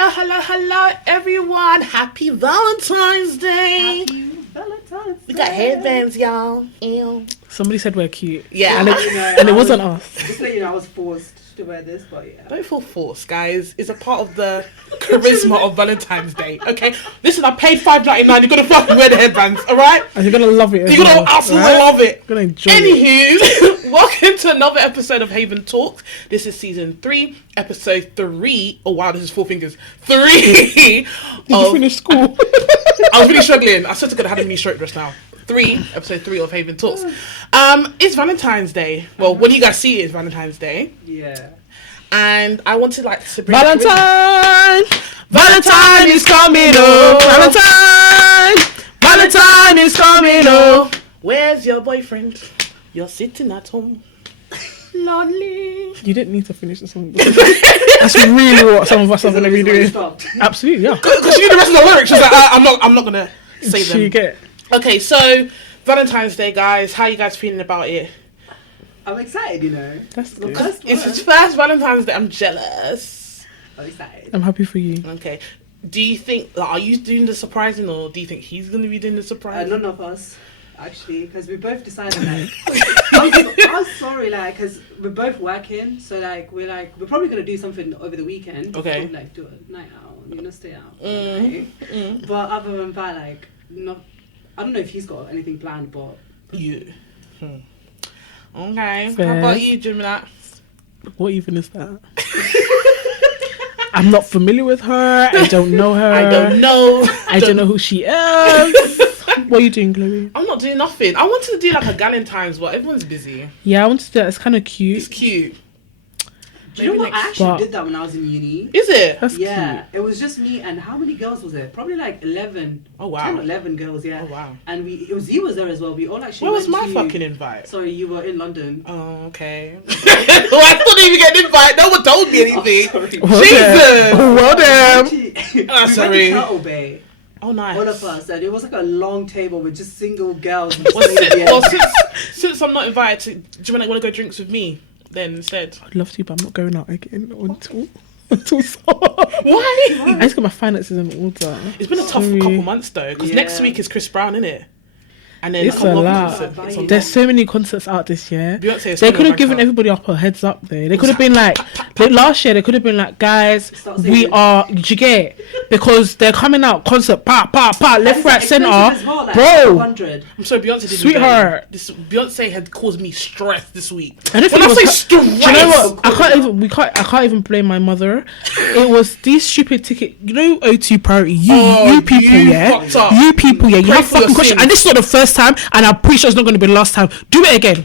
Hello, everyone. Happy Valentine's Day. Happy Valentine's Day. We got headbands, y'all. Ew. Somebody said we're cute. Yeah. And it wasn't us. Just to let you know, I was forced to wear this, but yeah. Don't feel forced, guys. It's a part of the charisma of Valentine's Day, okay? Listen, I paid $5.99. You're going to fucking wear the headbands, all right? And you're going to love it. You're going to absolutely love it. You're going to enjoy it. Anywho, welcome to another episode of Haven Talks. This is season 3, episode 3. Oh, wow, this is 4 fingers. 3. Did you finish school? I was really struggling. I swear to God, I had a mini stroke just now. Episode 3 of Haven Talks. It's Valentine's Day. Well, when you guys see it, it's Valentine's Day. Yeah. And I wanted to bring Valentine is coming, oh. Valentine is coming, oh. Where's your boyfriend? You're sitting at home. Lonely. You didn't need to finish the song. That's really what some of us are going to be doing. Absolutely, yeah. Because she knew the rest of the lyrics. She was like, I'm not going to say them. You get. Okay, so Valentine's Day, guys. How are you guys feeling about it? I'm excited, you know. That's good. It's his first Valentine's Day. I'm jealous. I'm excited. I'm happy for you. Okay. Do you think, are you doing the surprising, or do you think he's going to be doing the surprising? None of us, actually, because we both decided, like, I'm sorry, like, because we're both working, so, like, we're probably going to do something over the weekend. Okay. Probably, like, do a night out, stay out. But other than that, like, I don't know if he's got anything planned, but... You. Okay. Fair. How about you, Jimmy? What even is that? I'm not familiar with her. I don't know her. I don't know. I don't know who she is. What are you doing, Chloe? I'm not doing nothing. I wanted to do like a Galentine's, but everyone's busy. Yeah, I wanted to do that. It's kind of cute. It's cute. Do you know what? I actually But- did that when I was in uni. Is it? That's Yeah, cute. it was just me and how many girls was there? Probably like 11. Oh, wow. 10 or 11 girls, yeah. Oh, wow. And you was there as well. We all actually Where was went my to- fucking invite? Sorry, you were in London. Oh, okay. Well, I didn't even get an invite. No one told me anything. Oh, sorry. Well Jesus! done. Well done. Actually, we sorry. went to Turtle Bay, Oh, nice. all of us, and it was like a long table with just single girls. Well, since I'm not invited, do you want to go drinks with me then instead? I'd love to, but I'm not going out again until summer. Why? I just got my finances in order. It's been a tough Sorry. couple months though, because next Yeah. week is Chris Brown, innit? And then It's a couple a more lot. concerts. It's a There's lot. so many concerts out this year. Beyonce is They coming could have back given out. everybody up a heads up there. They could have been like, last year they could have been like, guys, Start saying we it. are, did you get? Because they're coming out concert, left, right, centre. Like Bro, 100. I'm sorry, Beyonce did Sweetheart. Beyonce had caused me stress this week. I don't When think I it say was stress, do you know what? I can't even blame my mother. It was these stupid ticket. You know, O2 priority. You people, you yeah. fucked up. You people, yeah. You Pray have for your fucking question, sins. and this is not the first time, and I'm pretty sure it's not going to be the last time. Do it again.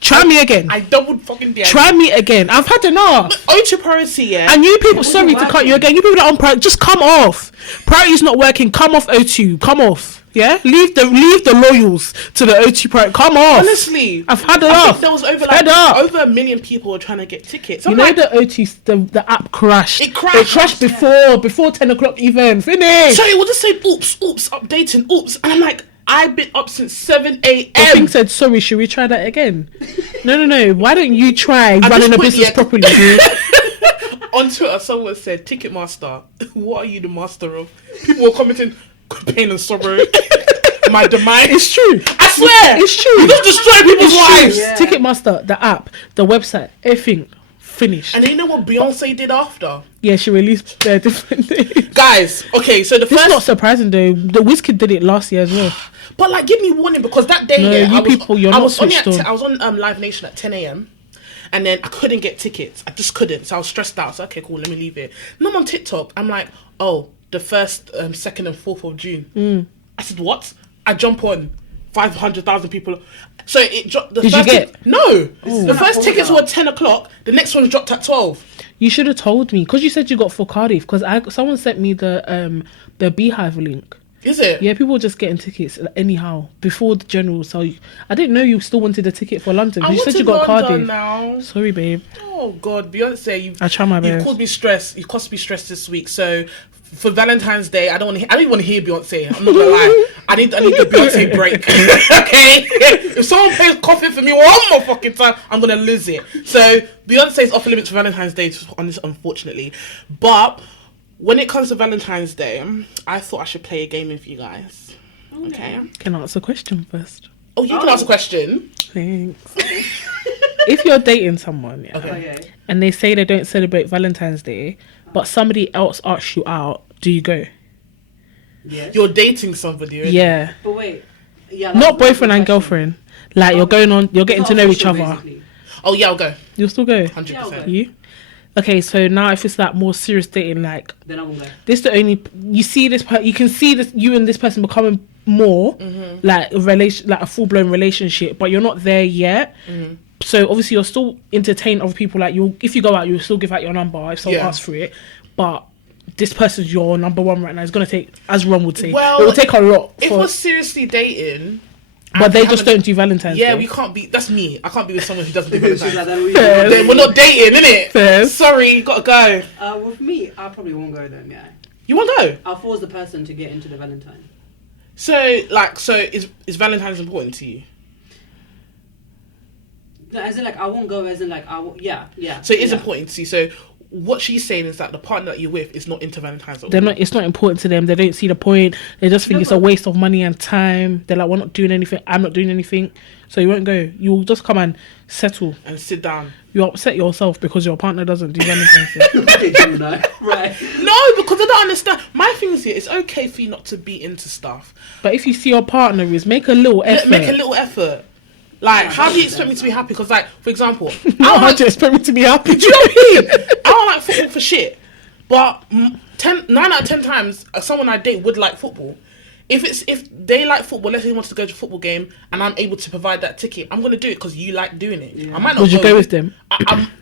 Try me again. I doubled fucking dare. Try me again. I've had enough. O2 priority, yeah. And you people, It sorry wasn't to cut you working. again. You people that are on priority, just come off. Priority's not working. Come off O2. Come off. Yeah, leave the loyals to the O2 priority. Come off. Honestly, I've had I enough. think there was Fed up. over 1 million people were trying to get tickets. I'm You know like, the O2, the app crashed. It crashed. before 10 o'clock even. Finish. so it will just say oops, updating, oops, and I'm like, I've been up since 7 The thing a.m. said, sorry, should we try that again? No. Why don't you try At running this a point, business yeah. properly, dude? On Twitter, someone said, Ticketmaster, what are you the master of? People were commenting, pain and sorrow. My demise. It's true. I swear. It's true. You don't destroy people's It's true. lives. Yeah. Ticketmaster, the app, the website, everything finished. And then you know what Beyonce did after? Yeah, she released their different days. Guys, okay, so the This is not first... surprising though. The Wizkid did it last year as well. But like, give me warning, because that day, No, yeah, you people, you're I not was on switched on. I was on Live Nation at 10 a.m. and then I couldn't get tickets. I just couldn't. So I was stressed out. So okay, cool, let me leave it. And I'm on TikTok. I'm like, oh, the 1st, 2nd and 4th of June. I said, what? I jump on. 500,000 people. So it dropped. Did you get? No. Ooh. The first tickets were 10 o'clock. The next one dropped at 12. You should have told me because you said you got for Cardiff. Because someone sent me the Beehive link. Is it? Yeah, people were just getting tickets anyhow before the general. So I didn't know you still wanted a ticket for London. I You want said to you got London Cardiff. now. Sorry, babe. Oh God, Beyonce, I try my you've best. caused me stress. You caused me stress this week. So for Valentine's Day, I don't even want to hear Beyonce. I'm not gonna lie. I need the Beyonce break. Okay. If someone plays Coffee for me one more fucking time, I'm gonna lose it. So Beyonce's off limits for Valentine's Day on this, unfortunately. But when it comes to Valentine's Day, I thought I should play a game with you guys. Okay. Can I ask a question first? Oh, you can ask a question. Thanks. If you're dating someone, Okay. and they say they don't celebrate Valentine's Day, but somebody else asks you out, do you go? Yes. You're dating somebody. Already. Yeah. But wait. Yeah. Not boyfriend and girlfriend. Like, you're getting to know each other. Basically. Oh yeah, I'll go. You'll still go? 100%. Yeah, I'll go. You? Okay, so now if it's like more serious dating, like, Then I won't go. this the only you see this you can see this you and this person becoming more like a relation, like a full-blown relationship, but you're not there yet. So obviously you're still entertain other people. Like, you, if you go out, you'll still give out your number if someone asks for it, but this person's your number one right now. It's gonna take, as Ron would say, Well, it will take a lot If we're seriously dating, but and they we just haven't- don't do Valentine's Yeah, Day. we can't be. That's me. I can't be with someone who doesn't do She's Valentine's. like, Fair. Then we're not dating, innit? Fair. Sorry, gotta go. With me, I probably won't go then. Yeah. You want to go? I'll force the person to get into the Valentine. So is Valentine's important to you? No, as in like I won't go. As in like yeah. So it is yeah. important to you. So what she's saying is that the partner that you're with is not into Valentine's at all. They're not. It's not important to them. They don't see the point. They just think No, it's a but- waste of money and time. They're like, we're not doing anything. I'm not doing anything. So you won't go. You'll just come and settle. And sit down. You upset yourself because your partner doesn't do Valentine's Day. Okay, Gemini. Right. No, because I don't understand. My thing is here, it's okay for you not to be into stuff. But if you see your partner is, make a little effort. Make a little effort. Like, how do you expect me to be happy? Because, like, for example, I Not don't how like, do you expect me to be happy? do you know what I mean? I don't like football for shit. But 9 out of 10 times, someone I date would like football. If they like football, let's say they want to go to a football game, and I'm able to provide that ticket, I'm gonna do it because you like doing it. Yeah. I might not. Would you go with them?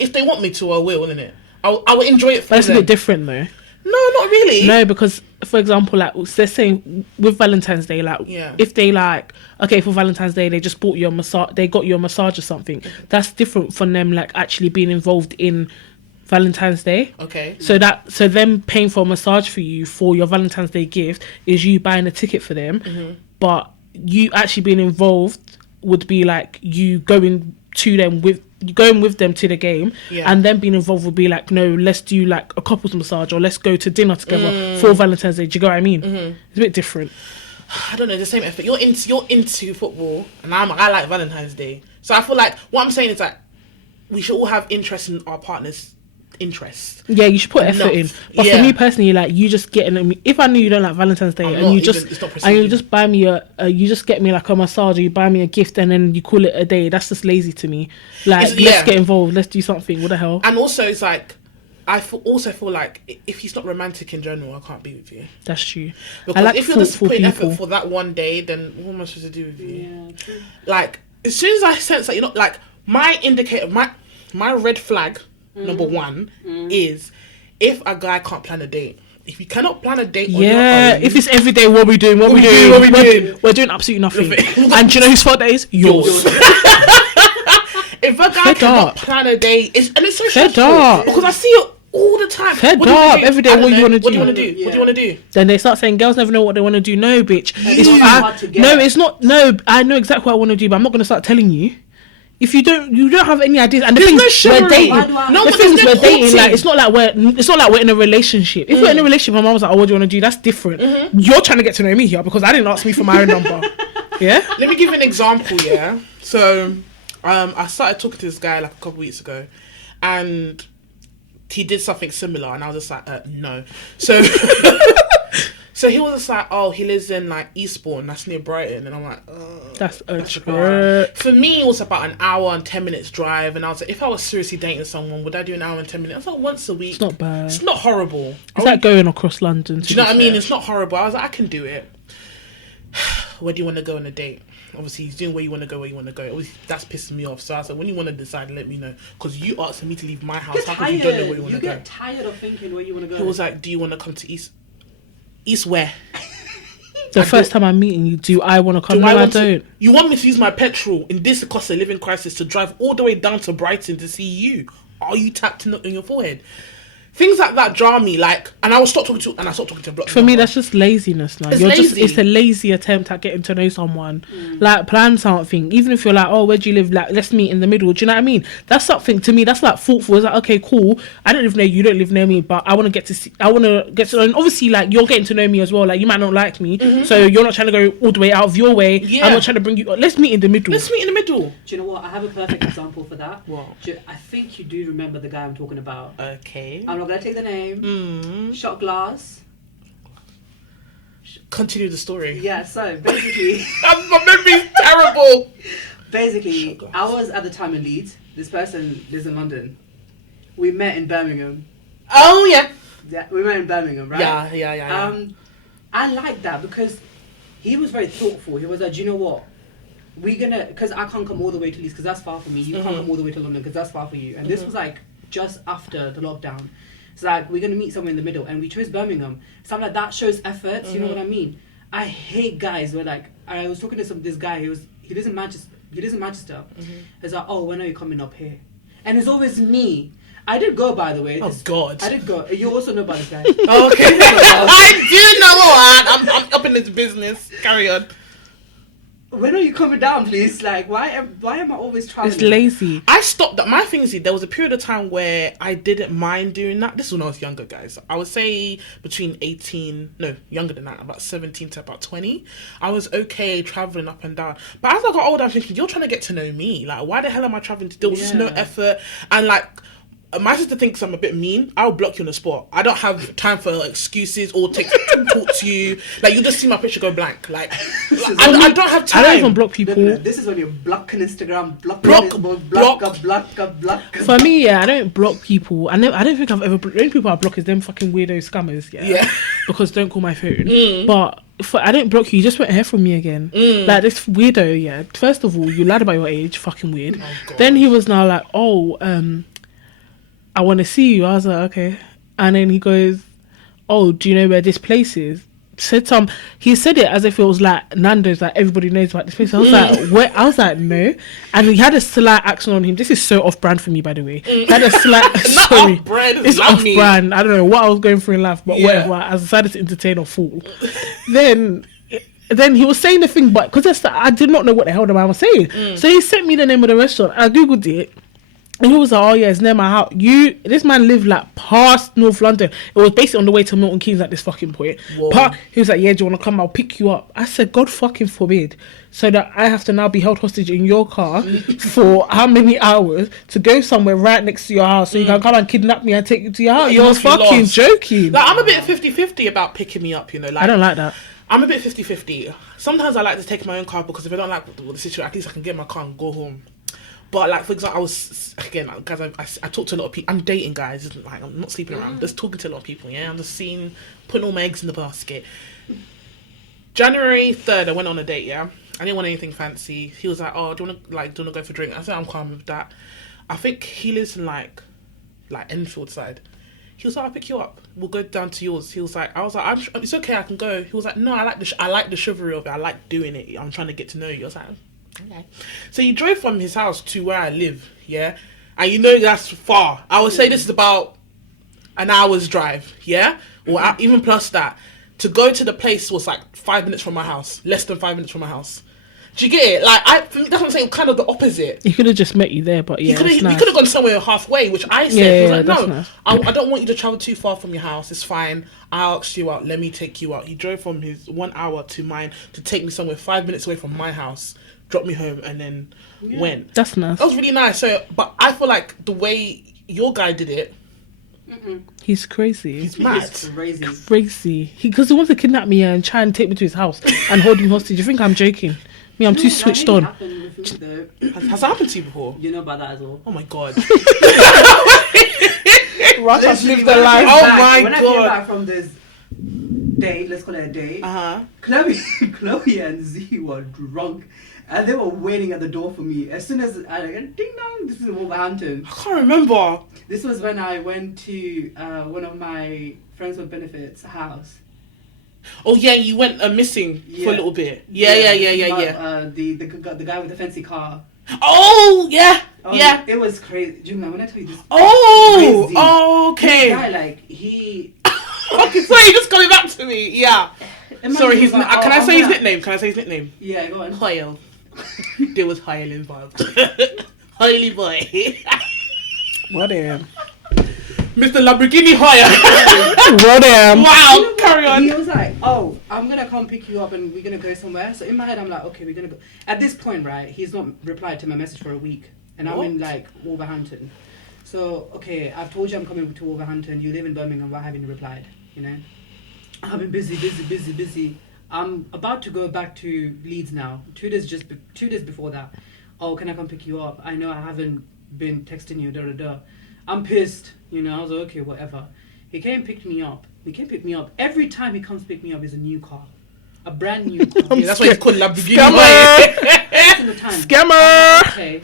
If they want me to, I will, innit? I will enjoy it for That's a them. bit different though. No, not really. No, because for example, like let's say with Valentine's Day, like Yeah. if they like, okay, for Valentine's Day they just bought you a massage, they got you a massage or something. That's different from them like actually being involved in Valentine's Day. Okay. So them paying for a massage for you for your Valentine's Day gift is you buying a ticket for them, but you actually being involved would be like you going with them to the game, and then being involved would be like, no, let's do like a couples massage or let's go to dinner together for Valentine's Day. Do you get what I mean? It's a bit different. I don't know, the same effort. You're into football, and I like Valentine's Day. So I feel like what I'm saying is that we should all have interest in our partner's interests. Yeah, you should put effort in. But for me personally, like you just getting, if I knew you don't like Valentine's Day and you just buy me you just get me like a massage or you buy me a gift and then you call it a day, that's just lazy to me. Like let's get involved, let's do something. What the hell? And also it's like also feel like if he's not romantic in general, I can't be with you. That's true. Because like if you're just putting people. effort for that one day, then what am I supposed to do with you? Yeah, true. Like as soon as I sense that you're not, like my indicator, my red flag number one is if a guy can't plan a date. If you cannot plan a date on your own, if it's every day, what we doing? We're doing absolutely nothing. And do you know whose fault that is? Yours. If a guy cannot plan a date, it's so stressful up. because I see it all the time. Fed up every day. What do you want to do? What do you want to do? What do you want to do? Then they start saying girls never know what they want to do. No, bitch. hard to get. No, it's not. No, I know exactly what I want to do, but I'm not going to start telling you. If you don't have any ideas. And the thing is, we're dating. The thing is, we're dating. Like it's not like we're in a relationship. If we're in a relationship, my mom was like, "Oh, what do you want to do?" That's different. You're trying to get to know me here because I didn't ask me for my own number. Yeah. Let me give you an example. Yeah. So, I started talking to this guy like a couple weeks ago, and he did something similar, and I was just like, no. So, so he was just like, oh, he lives in like Eastbourne, that's near Brighton, and I'm like, That's a trip. For me, it was about an hour and 10 minutes drive, and I was like, if I was seriously dating someone, would I do an hour and 10 minutes? I was like, once a week. It's not bad. It's not horrible. It's like going across London. Do you know what I mean? It's not horrible. I was like, I can do it. Where do you want to go on a date? Obviously, he's doing where you want to go, Obviously, that's pissing me off. So I said, when you want to decide, let me know. Because you asked me to leave my house. How come you don't know where you want to go? You get tired of thinking where you want to go. He was like, do you want to come to East where? The first time I'm meeting you, do I want to come? No, I don't. You want me to use my petrol in this cost of living crisis to drive all the way down to Brighton to see you? Are you tapped in your forehead? Things like that jar me, like, and I will stop talking to, and I stop talking to block. For me, that's just laziness now. It's You're lazy. just, it's a lazy attempt at getting to know someone. Like, plan something. Even if you're like, oh, where do you live? Like, let's meet in the middle. Do you know what I mean? That's something, to me, that's like thoughtful. It's like, okay, cool. I don't live near you, don't live near me, but I want to get to see, I want to get to know, and obviously, like, you're getting to know me as well. Like, you might not like me, so you're not trying to go all the way out of your way. Yeah. I'm not trying to bring you, let's meet in the middle. Let's meet in the middle. Do you know what? I have a perfect example for that. What? I think you do remember the guy I'm talking about. Okay. I'm not gonna take the name. Shot glass. Continue the story. Yeah. So basically, My memory's terrible. basically, Shot glass. I was at the time in Leeds. This person lives in London. We met in Birmingham. Oh yeah. Yeah, we met in Birmingham, right? Yeah. I like that because he was very thoughtful. He was like, do you know what? Because I can't come all the way to Leeds because that's far for me. You can't come all the way to London because that's far for you. And this was like just after the lockdown. It's like, we're going to meet somewhere in the middle. And we chose Birmingham. Something like that shows effort. You know what I mean? I hate guys where, like, I was talking to this guy. He lives in Manchester. He's like, oh, when are you coming up here? And it's always me. I did go, by the way. Oh God. I did go. You also know about this guy. Okay. I do know. I'm up in this business. Carry on. When are you coming down, please? Like, why am I always traveling? It's lazy. I stopped that. My thing is, there was a period of time where I didn't mind doing that. This is when I was younger, guys. I would say between 18, no, younger than that, about 17 to about 20. I was okay traveling up and down. But as I got older, I'm thinking, you're trying to get to know me. Like, why the hell am I traveling? There was just no effort. And like, my sister thinks I'm a bit mean. I'll block you on the spot. I don't have time for excuses or talk to you. Like, you just see my picture go blank. Like, I don't have time. I don't even block people. This is when you're blocking Instagram, block. For me, yeah, I don't block people. I don't think I've ever. The only people I block is them fucking weirdo scammers. Yeah. Because don't call my phone. But I don't block you. You just won't hear from me again. Like this weirdo. Yeah. First of all, you lied about your age. Fucking weird. Oh, then he was now like, oh, I want to see you. I was like, okay. And then he goes, oh, do you know where this place is? He said it as if it was like Nando's, like everybody knows about this place. I was like, where? I was like, no. And he had a slight accent on him. This is so off-brand for me, by the way. He had a slight, sorry, off-brand, it's off-brand. I don't know what I was going through in life, but whatever. I decided to entertain a fool. Then he was saying the thing, but because I did not know what the hell the man was saying. So he sent me the name of the restaurant. I googled it. And he was like, oh yeah, it's near my house. This man lived like past North London. It was basically on the way to Milton Keynes at this fucking point. He was like, yeah, do you want to come? I'll pick you up. I said, God fucking forbid. So that I have to now be held hostage in your car for how many hours to go somewhere right next to your house so you can come and kidnap me and take you to your house. You're fucking joking. Like, I'm a bit 50-50 about picking me up, you know. Like, I don't like that. I'm a bit 50-50. Sometimes I like to take my own car because if I don't like the situation, at least I can get in my car and go home. But like, for example, guys, I talk to a lot of people. I'm dating guys, like, I'm not sleeping around. Just talking to a lot of people. Yeah, I'm just putting all my eggs in the basket. January 3rd, I went on a date. Yeah, I didn't want anything fancy. He was like, "Oh, do you want to go for a drink?" I said, "I'm calm with that." I think he lives in like Enfield side. He was like, "I'll pick you up. We'll go down to yours." He was like, "I was like, it's okay, I can go." He was like, "No, I like the chivalry of it. I like doing it. I'm trying to get to know you." I was like, okay. So he drove from his house to where I live, yeah? And you know that's far. I would say this is about an hour's drive, yeah? Or even plus that. To go to the place was like 5 minutes from my house. Less than 5 minutes from my house. Do you get it? Like, for me, that's what I'm saying, kind of the opposite. He could have just met you there, but yeah, he could have gone somewhere halfway, which I said. He was like, no, nice. I don't want you to travel too far from your house. It's fine. I asked you out. Let me take you out. He drove from his 1 hour to mine to take me somewhere 5 minutes away from my house. Dropped me home and then went. That's nice. That was really nice. So, but I feel like the way your guy did it, he's crazy. He's mad. He's crazy. Crazy. Because he wants to kidnap me and try and take me to his house and hold me hostage. You think I'm joking? Me, I'm too switched on. Has that happened to you before? You know about that as well. Oh my God. Rush has lived When a life. I came back from this date, let's call it a date, Chloe and Z were drunk and they were waiting at the door for me. As soon as I ding dong, this is in Wolverhampton. I can't remember. This was when I went to one of my friends with benefits house. Oh yeah, you went missing for a little bit. Yeah. The guy with the fancy car. Oh yeah. Yeah. It was crazy. Do you remember when I tell you this? Oh, okay. name? Guy, like he. Okay, sorry, just coming back to me. Yeah. Sorry, he's can I say his nickname? Can I say his nickname? Yeah, go on. Hoyle. There was Hoyle involved. Hoily boy. What am? Mr. Lamborghini Hoyle. What am? Wow, carry on. He was like, "Oh, I'm gonna come pick you up, and we're gonna go somewhere." So in my head, I'm like, "Okay, we're gonna go." At this point, right, he's not replied to my message for a week, and I'm in like Wolverhampton. So okay, I've told you I'm coming to Wolverhampton. You live in Birmingham. Why haven't you replied? You know, I've been busy. I'm about to go back to Leeds now. 2 days before that. Oh, can I come pick you up? I know I haven't been texting you. I'm pissed. You know, I was like, okay, whatever. He came and picked me up. Every time he comes pick me up is a new car. A brand new car. Yeah, that's why it's called Lamborghini. Scammer! Single time. Scammer! Okay.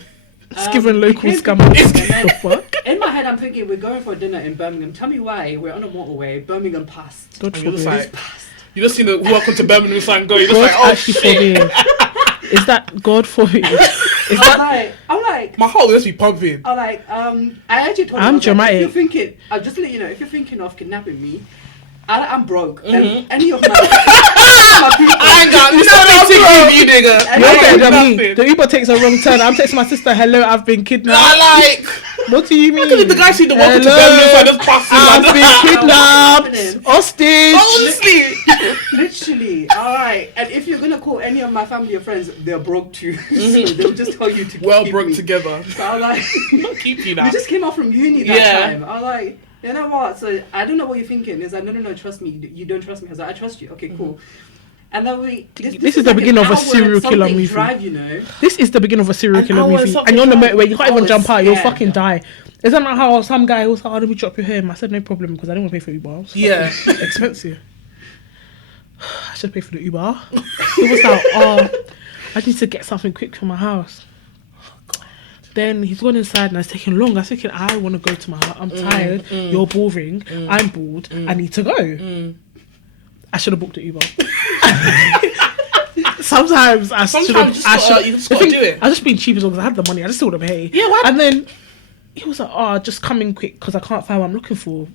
It's giving local he came scammer. pick me up, and The fuck? in my head, I'm thinking we're going for dinner in Birmingham. Tell me why. We're on a motorway. Birmingham passed. God And you're just forbid. like, you just seen the welcome to Birmingham sign go. You're just God like, oh actually shit. forbid. Is that God forbid? Is I'm that like, My heart will just be pumping. I actually told him, I'm I was like, dramatic. if you're thinking, just to let you know, if you're thinking of kidnapping me, I'm broke. Mm-hmm. And any of my people, I ain't got nothing to give you, nigga. And You're I better got than me. nothing. The Uber takes a wrong turn. I'm texting my sister, hello, I've been kidnapped. I like. What do you mean? Look at the guy see the welcome to Hello, Birmingham sign just passing I've like been that. kidnapped. Hostage. Honestly. literally, alright. And if you're gonna call any of my family or friends, they're broke too. So they'll just tell you to Well keep broke me. together. So I was like, Keep you we now. just came out from uni that Yeah. time. I was like, you know what? So I don't know what you're thinking. Is like, no, trust me. You don't trust me. I was like, I trust you. Okay, cool. And then This is the beginning of a serial killer movie. Drive, you know. This is the beginning of a serial An killer hour and movie. something And you're on the drive. motorway, you can't I even was jump out, you'll scared. fucking die. Isn't that how some guy was like, oh, let me drop you home? I said, no problem, because I didn't want to pay for Uber. It's Yeah. fucking expensive. I should pay for the Uber. He was like, oh, I need to get something quick for my house. Then he's gone inside and it's taking long. I was thinking, I want to go to my house. I'm tired. You're boring. I'm bored. I need to go. I should have booked the Uber. Sometimes I should Sometimes you just gotta do it. I was just being cheap as long as I had the money. I just still would have paid. Yeah, why- And then he was like, oh, just come in quick because I can't find what I'm looking for.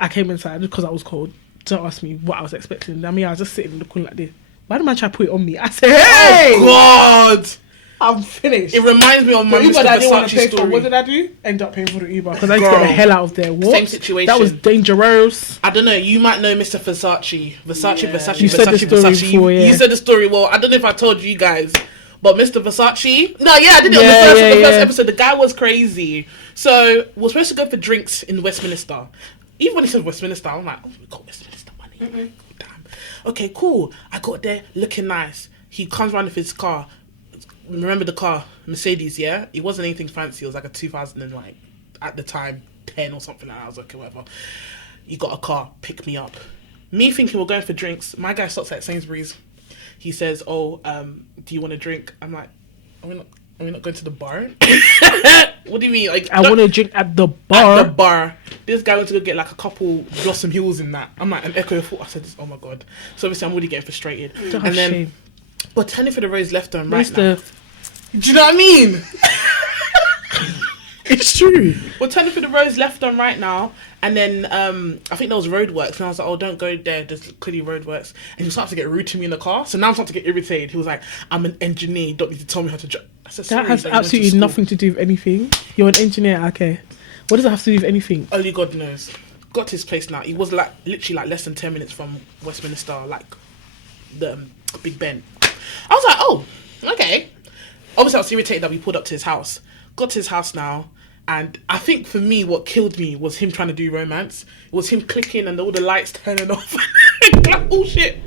I came inside because I was cold. Don't ask me what I was expecting. I mean, I was just sitting in the corner like this. Why did man try to put it on me? I said, hey! God. I'm finished. It reminds me of my The Uber Mr. that I didn't want to Versace pay for, story. what did I do? End up paying for the Uber because I need to get the Girl. hell out of there. What? Same situation. That was dangerous. I don't know. You might know Mr. Versace. Versace. You said the story before, yeah. You said the story. Well, I don't know if I told you guys, but Mr. Versace. No, yeah, I did it Yeah, on the yeah, first yeah. episode. The guy was crazy. So we're supposed to go for drinks in Westminster. Even when he said Westminster, I'm like, oh, we got Westminster money. Damn. Okay, cool. I got there looking nice. He comes around with his car. Remember the car, Mercedes, yeah? It wasn't anything fancy. It was like a 2000 and like, at the time, 10 or something like that. I was like, okay, whatever. You got a car, pick me up. Me thinking we're going for drinks. My guy stops at Sainsbury's. He says, oh, do you want a drink? I'm like, are we not going to the bar? What do you mean? Like, I want to drink at the bar. at the bar. This guy went to go get like a couple Blossom Hills in that. I'm like, an Echo 4. I said, oh my God. So obviously I'm already getting frustrated. Don't And then, shame. we're turning for the roads left and right now. Mr. Do you know what I mean? It's true. We're turning for the roads left and right now, and then I think there was roadworks, and I was like, "Oh, don't go there. There's clearly roadworks." And he started to get rude to me in the car, so now I'm starting to get irritated. He was like, "I'm an engineer. You don't need to tell me how to drive." I said, That "Sorry, has but I went to absolutely school." nothing to do with anything. You're an engineer, okay. What does that have to do with anything? Only God knows. Got to his place now. He was like literally like less than 10 minutes from Westminster, like the Big Ben. I was like, "Oh, okay." Obviously, I was irritated that we pulled up to his house. Got to his house now. And I think for me, what killed me was him trying to do romance. It was him clicking and all the lights turning off. Oh shit!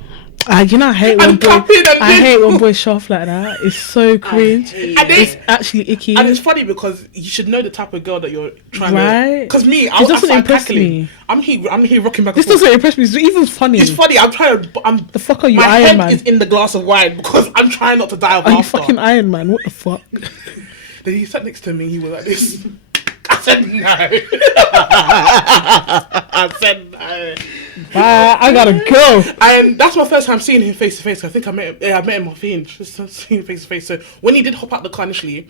You know, I hate when And boys. clapping and I this. hate when boys shaft like that. It's so cringe. hate And It's then, actually icky. and it's funny because you should know the type of girl that you're trying Right. to. Because me, This I doesn't started impress tackling. me. I'm here rocking back. This and forth. doesn't impress me. It's even funny. It's funny. I'm trying to. The fuck are you, my Iron head Man? is in the glass of wine because I'm trying not to die of Are you laughter. fucking Iron Man? What the fuck? Then he sat next to me. He was like this. I said no. I said no. Bye. I gotta go. And that's my first time seeing him face to face. I think I met him off Hinge. Just seeing him face to face. So when he did hop out the car initially,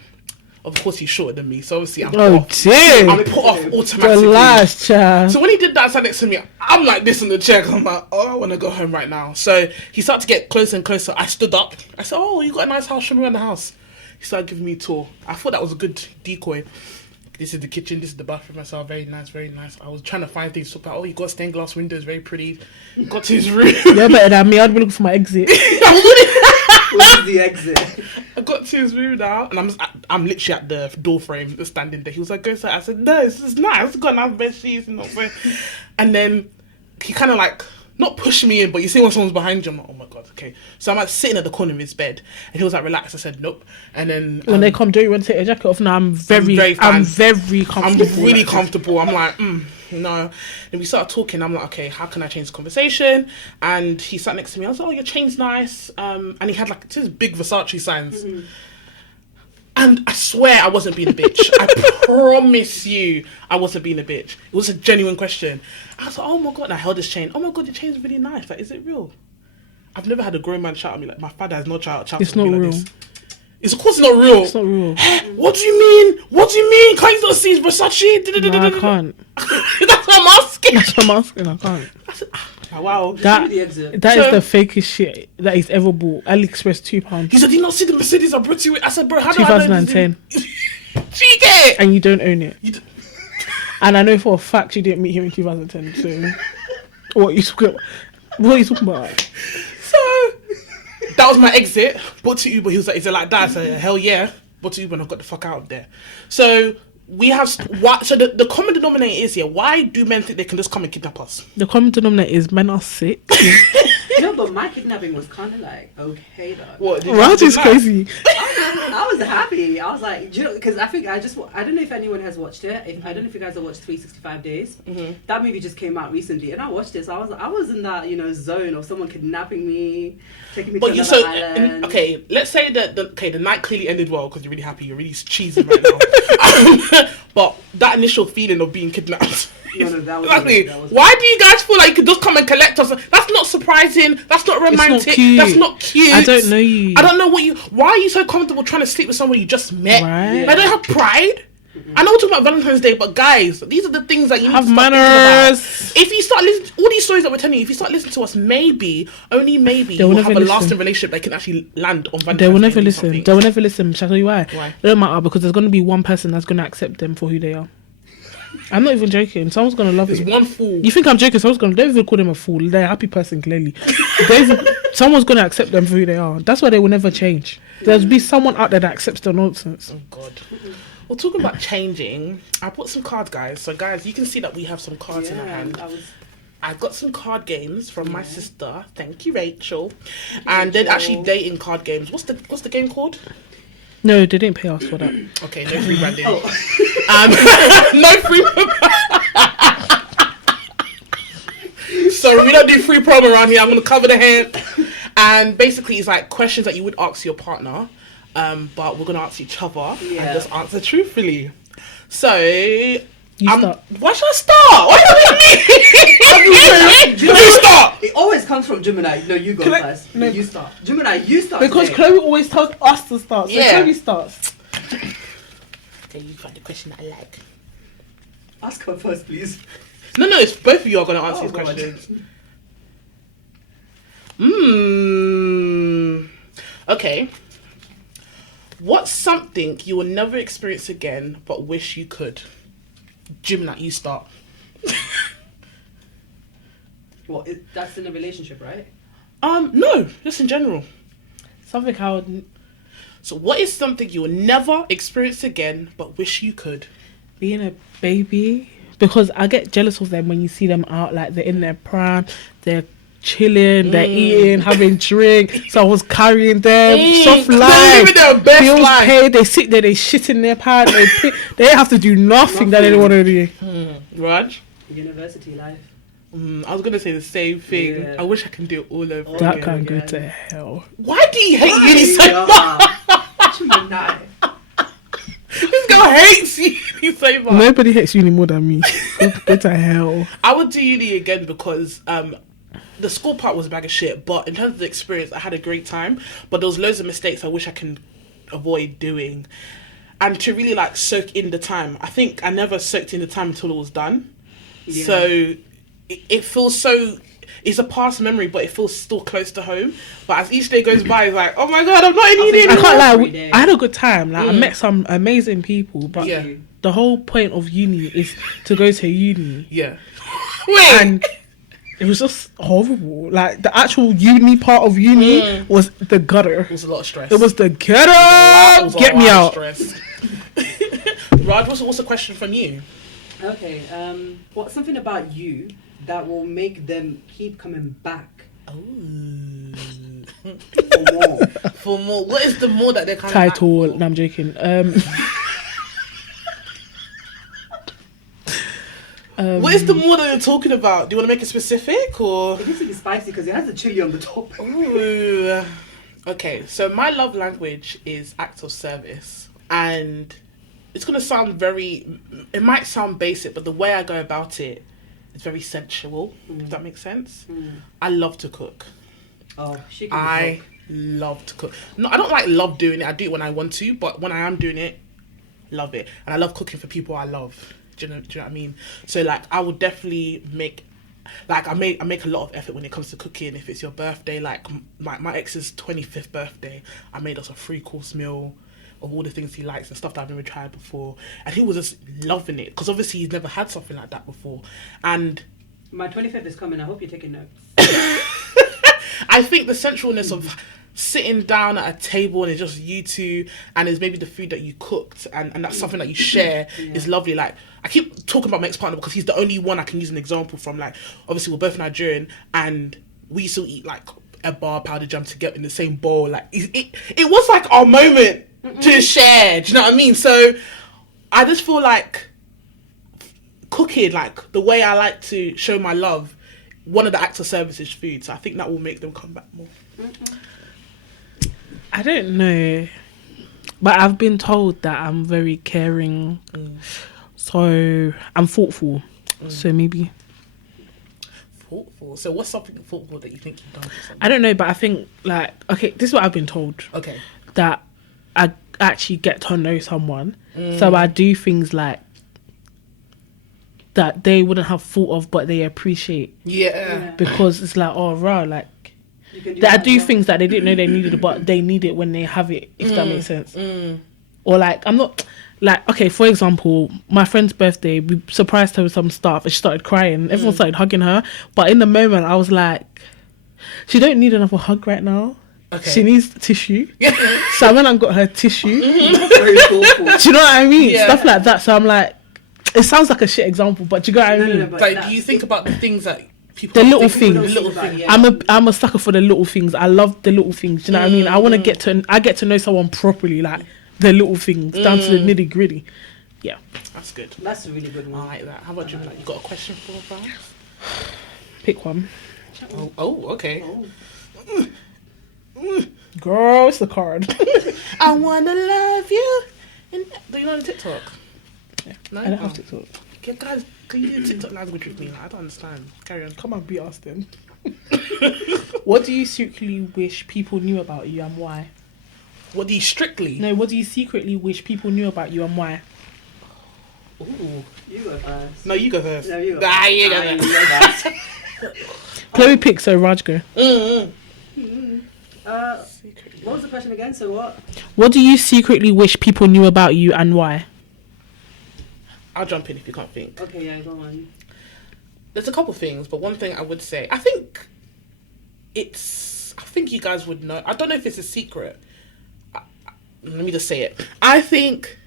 Of course, he's shorter than me, so obviously I'm Oh, put off. dear. I'm put off The automatically. last child. So when he did that, sat next to me, I'm like this in the chair. 'Cause I'm like, oh, I want to go home right now. So he started to get closer and closer. I stood up. I said, oh, you got a nice house. Show me around the house. He started giving me a tour. I thought that was a good decoy. This is the kitchen. This is the bathroom. I saw very nice, very nice. I was trying to find things. So, oh, you got stained glass windows, very pretty. Got to his room. You're better than me. I'd be looking for my exit. Where's the exit? I got to his room now, and I'm literally at the door frame, just standing there. He was like, "Go inside." I said, "No, this is nice. It's got nice bed sheets and all that." And then he kind of like not pushed me in, but you see when someone's behind you, I'm like, "Oh my god, okay." So I'm like sitting at the corner of his bed, and he was like, "Relax." I said, "Nope." And then When they come, do you want to take your jacket off? No, I'm very fine. comfortable. I'm really comfortable. I'm like, no. Then we started talking. I'm like, okay, how can I change the conversation? And he sat next to me. I was like, oh, your chain's nice. And he had like this big Versace signs. Mm-hmm. And I swear I wasn't being a bitch. I promise you I wasn't being a bitch. It was a genuine question. I was like, oh my God. And I held his chain. Oh my God, your chain's really nice. Like, is it real? I've never had a grown man shout at me. Like, my father has no child. It's not real. Like, it's of course not real. It's not real. What do you mean? What do you mean? Can't you not see it's Versace? No, I can't. That's what I'm asking. That's what I'm asking. I can't. I said, wow. That the exit. that is So- the fakest shit that he's ever bought. AliExpress £2. He said, "Do you not see the Mercedes I brought you with?" I said, "Bro, how do I know 2010, this is-" She get it. and you don't own it. You d- And I know for a fact you didn't meet him in 2010. So what are you talking about? What are you talking about? So that was my exit. Bought to Uber. He was like, "Is it like that?" I said, "Hell yeah." Bought to Uber and I got the fuck out of there. So we have what? So the common denominator is here. Why do men think they can just come and kidnap us? The common denominator is men are sick. No, but my kidnapping was kind of like okay though. What? Raj is crazy. I was happy. I was like, do you know, because I think I don't know if anyone has watched it. I don't know if you guys have watched 365 Days. Mm-hmm. That movie just came out recently, and I watched it. So I was in that zone of someone kidnapping me, taking me to But you another so island. okay. Let's say that the night clearly ended well because you're really happy. You're really cheesing right now. But that initial feeling of being kidnapped. No, that was Exactly. that was- Why do you guys feel like you could just come and collect us? That's not surprising. That's not romantic. cute. That's not cute. I don't know you. I don't know what you. Why are you so comfortable trying to sleep with someone you just met? Right. I don't have pride. I know we're talking about Valentine's Day, but guys, these are the things that you need Have to start manners. thinking about. If you start listening, all these stories that we're telling you, if you start listening to us, maybe, only maybe, They will you'll have never a listen. lasting relationship that can actually land on Valentine's They will Day never and do listen. something. They will never listen. Shall I tell you why? Why? It don't matter because there's going to be one person that's going to accept them for who they are. I'm not even joking. Someone's going to love There's it. one fool. You think I'm joking? Someone's going to... Don't even call them a fool. They're a happy person, clearly. Someone's going to accept them for who they are. That's why they will never change. There'll be someone out there that accepts the nonsense. Oh God. Well, talking about changing, I bought some cards, guys. So, guys, you can see that we have some cards in our hand. I got some card games from my sister. Thank you, Rachel. And they're actually dating card games. What's the game called? No, they didn't pay us for that. Okay, no free branding. Oh. No free. So we don't do free promo around here. I'm gonna cover the hand. And basically, it's like questions that you would ask your partner, but we're gonna ask each other and just answer truthfully. So. Start. Why should I start? What do you mean? You start. It always comes from Gemini. No, you go Can I- first. no. No, you start. Gemini, you start. Because today. Chloe always tells us to start. So Yeah. Chloe starts. Okay, you find the question that I like. Ask her first, please. No, it's both of you are gonna answer these God. questions. Okay. What's something you will never experience again but wish you could? Gemini, you start. Well, that's in a relationship, right? No, just in general. Something I would So what is something you will never experience again but wish you could? being a baby. Because I get jealous of them when you see them out, like they're in their prime, they're chilling, they're eating, having drink, someone's carrying them, soft They're life, living their best bills life. paid, they sit there, they shit in their pants, they have to do nothing that they don't want to do. Raj? University life. I was gonna say the same thing. Yeah. I wish I can do it all over That again. can go again. to hell. Why do you hate uni so much? Gemini. This girl hates uni so much. Nobody hates uni more than me. Go to hell. I would do uni again because the school part was a bag of shit, but in terms of the experience, I had a great time. But there was loads of mistakes I wish I can avoid doing. and to really like soak in the time. I think I never soaked in the time until it was done. Yeah. So it feels so. It's a past memory, but it feels still close to home. But as each day goes by, it's like, oh my god, I'm not in uni I anymore. can't lie. Every day. I had a good time. Like I met some amazing people, but Yeah. the whole point of uni is to go to uni, Yeah. Wait. and it was just horrible. Like the actual uni part of uni was the gutter. It was a lot of stress. It was the It gutter. was a Get me lot of out. stress. Raj, what's a question from you? Okay. What's something about you that will make them keep coming back Oh. for more? For more. What is the more that they're kind Title. of No, I'm joking. What is the more that you're talking about? Do you want to make it specific or? It needs to be spicy because it has the chili on the top. Ooh. Okay, so my love language is acts of service, and it's gonna sound very. It might sound basic, but the way I go about it is very sensual. If that makes sense. I love to cook. Oh, she can I cook. love to cook. No, I don't like love doing it. I do it when I want to, but when I am doing it, love it. And I love cooking for people I love. Do you know what I mean? So like, I would definitely make, like, I make a lot of effort when it comes to cooking. If it's your birthday, like my ex's 25th birthday, I made us a 3-course meal of all the things he likes and stuff that I've never tried before, and he was just loving it because obviously he's never had something like that before. And My 25th is coming. I hope you're taking notes. I think the centralness of sitting down at a table and it's just you two, and it's maybe the food that you cooked, and that's something that you share is lovely. Like, I keep talking about my ex-partner because he's the only one I can use an example from. Like, obviously we're both Nigerian, and we used to eat like a bar powder jam together in the same bowl. Like, it was like our moment to share. Do you know what I mean? So I just feel like cooking, like the way I like to show my love, one of the acts of service is food. So I think that will make them come back more. I don't know, but I've been told that I'm very caring, so I'm thoughtful. So maybe Thoughtful. So what's something thoughtful that you think you've done for someone? I don't know, but I think like okay, this is what I've been told, Okay. that I actually get to know someone, so I do things like that they wouldn't have thought of, but they appreciate Yeah. because it's like, oh wow, like You can do that I that do as well. things that they didn't know they needed, but they need it when they have it, if that makes sense. Or like, I'm not like, okay, for example, my friend's birthday, we surprised her with some stuff and she started crying. Everyone started hugging her, but in the moment I was like, she don't need another hug right now. Okay. She needs tissue. Yeah. So I went and got her tissue. Very thoughtful. Do you know what I mean? Yeah. Stuff like that. So I'm like, it sounds like a shit example, but do you get what I No, mean? no, but Like, that- do you think about the things that people... The little think- things. The little Like, things. yeah. I'm a sucker for the little things. I love the little things. Do you know what I mean? I want to get to know someone properly, like the little things down to the nitty gritty. Yeah. That's good. That's a really good I one. like that. How about you? Like, you got a question for us? Pick one. Oh, okay. Oh. Girl, it's the card. I wanna love you. And do you know the TikTok? Yeah. No. I don't Oh. have TikTok. Okay, guys, can you do TikTok language with me? Like, I don't understand. Carry on. Come on, beat us then. What do you secretly wish people knew about you and why? What do you strictly? No, what do you secretly wish people knew about you and why? Ooh. You go first. No, you go first. No, you go Nah, first. you go Nah, first. you go first. Chloe picked, so Raj go. What was the question again? So what? What do you secretly wish people knew about you and why? I'll jump in if you can't think. Okay, yeah, go on. There's a couple things, but one thing I would say, I think you guys would know. I don't know if it's a secret. Let me just say it. I think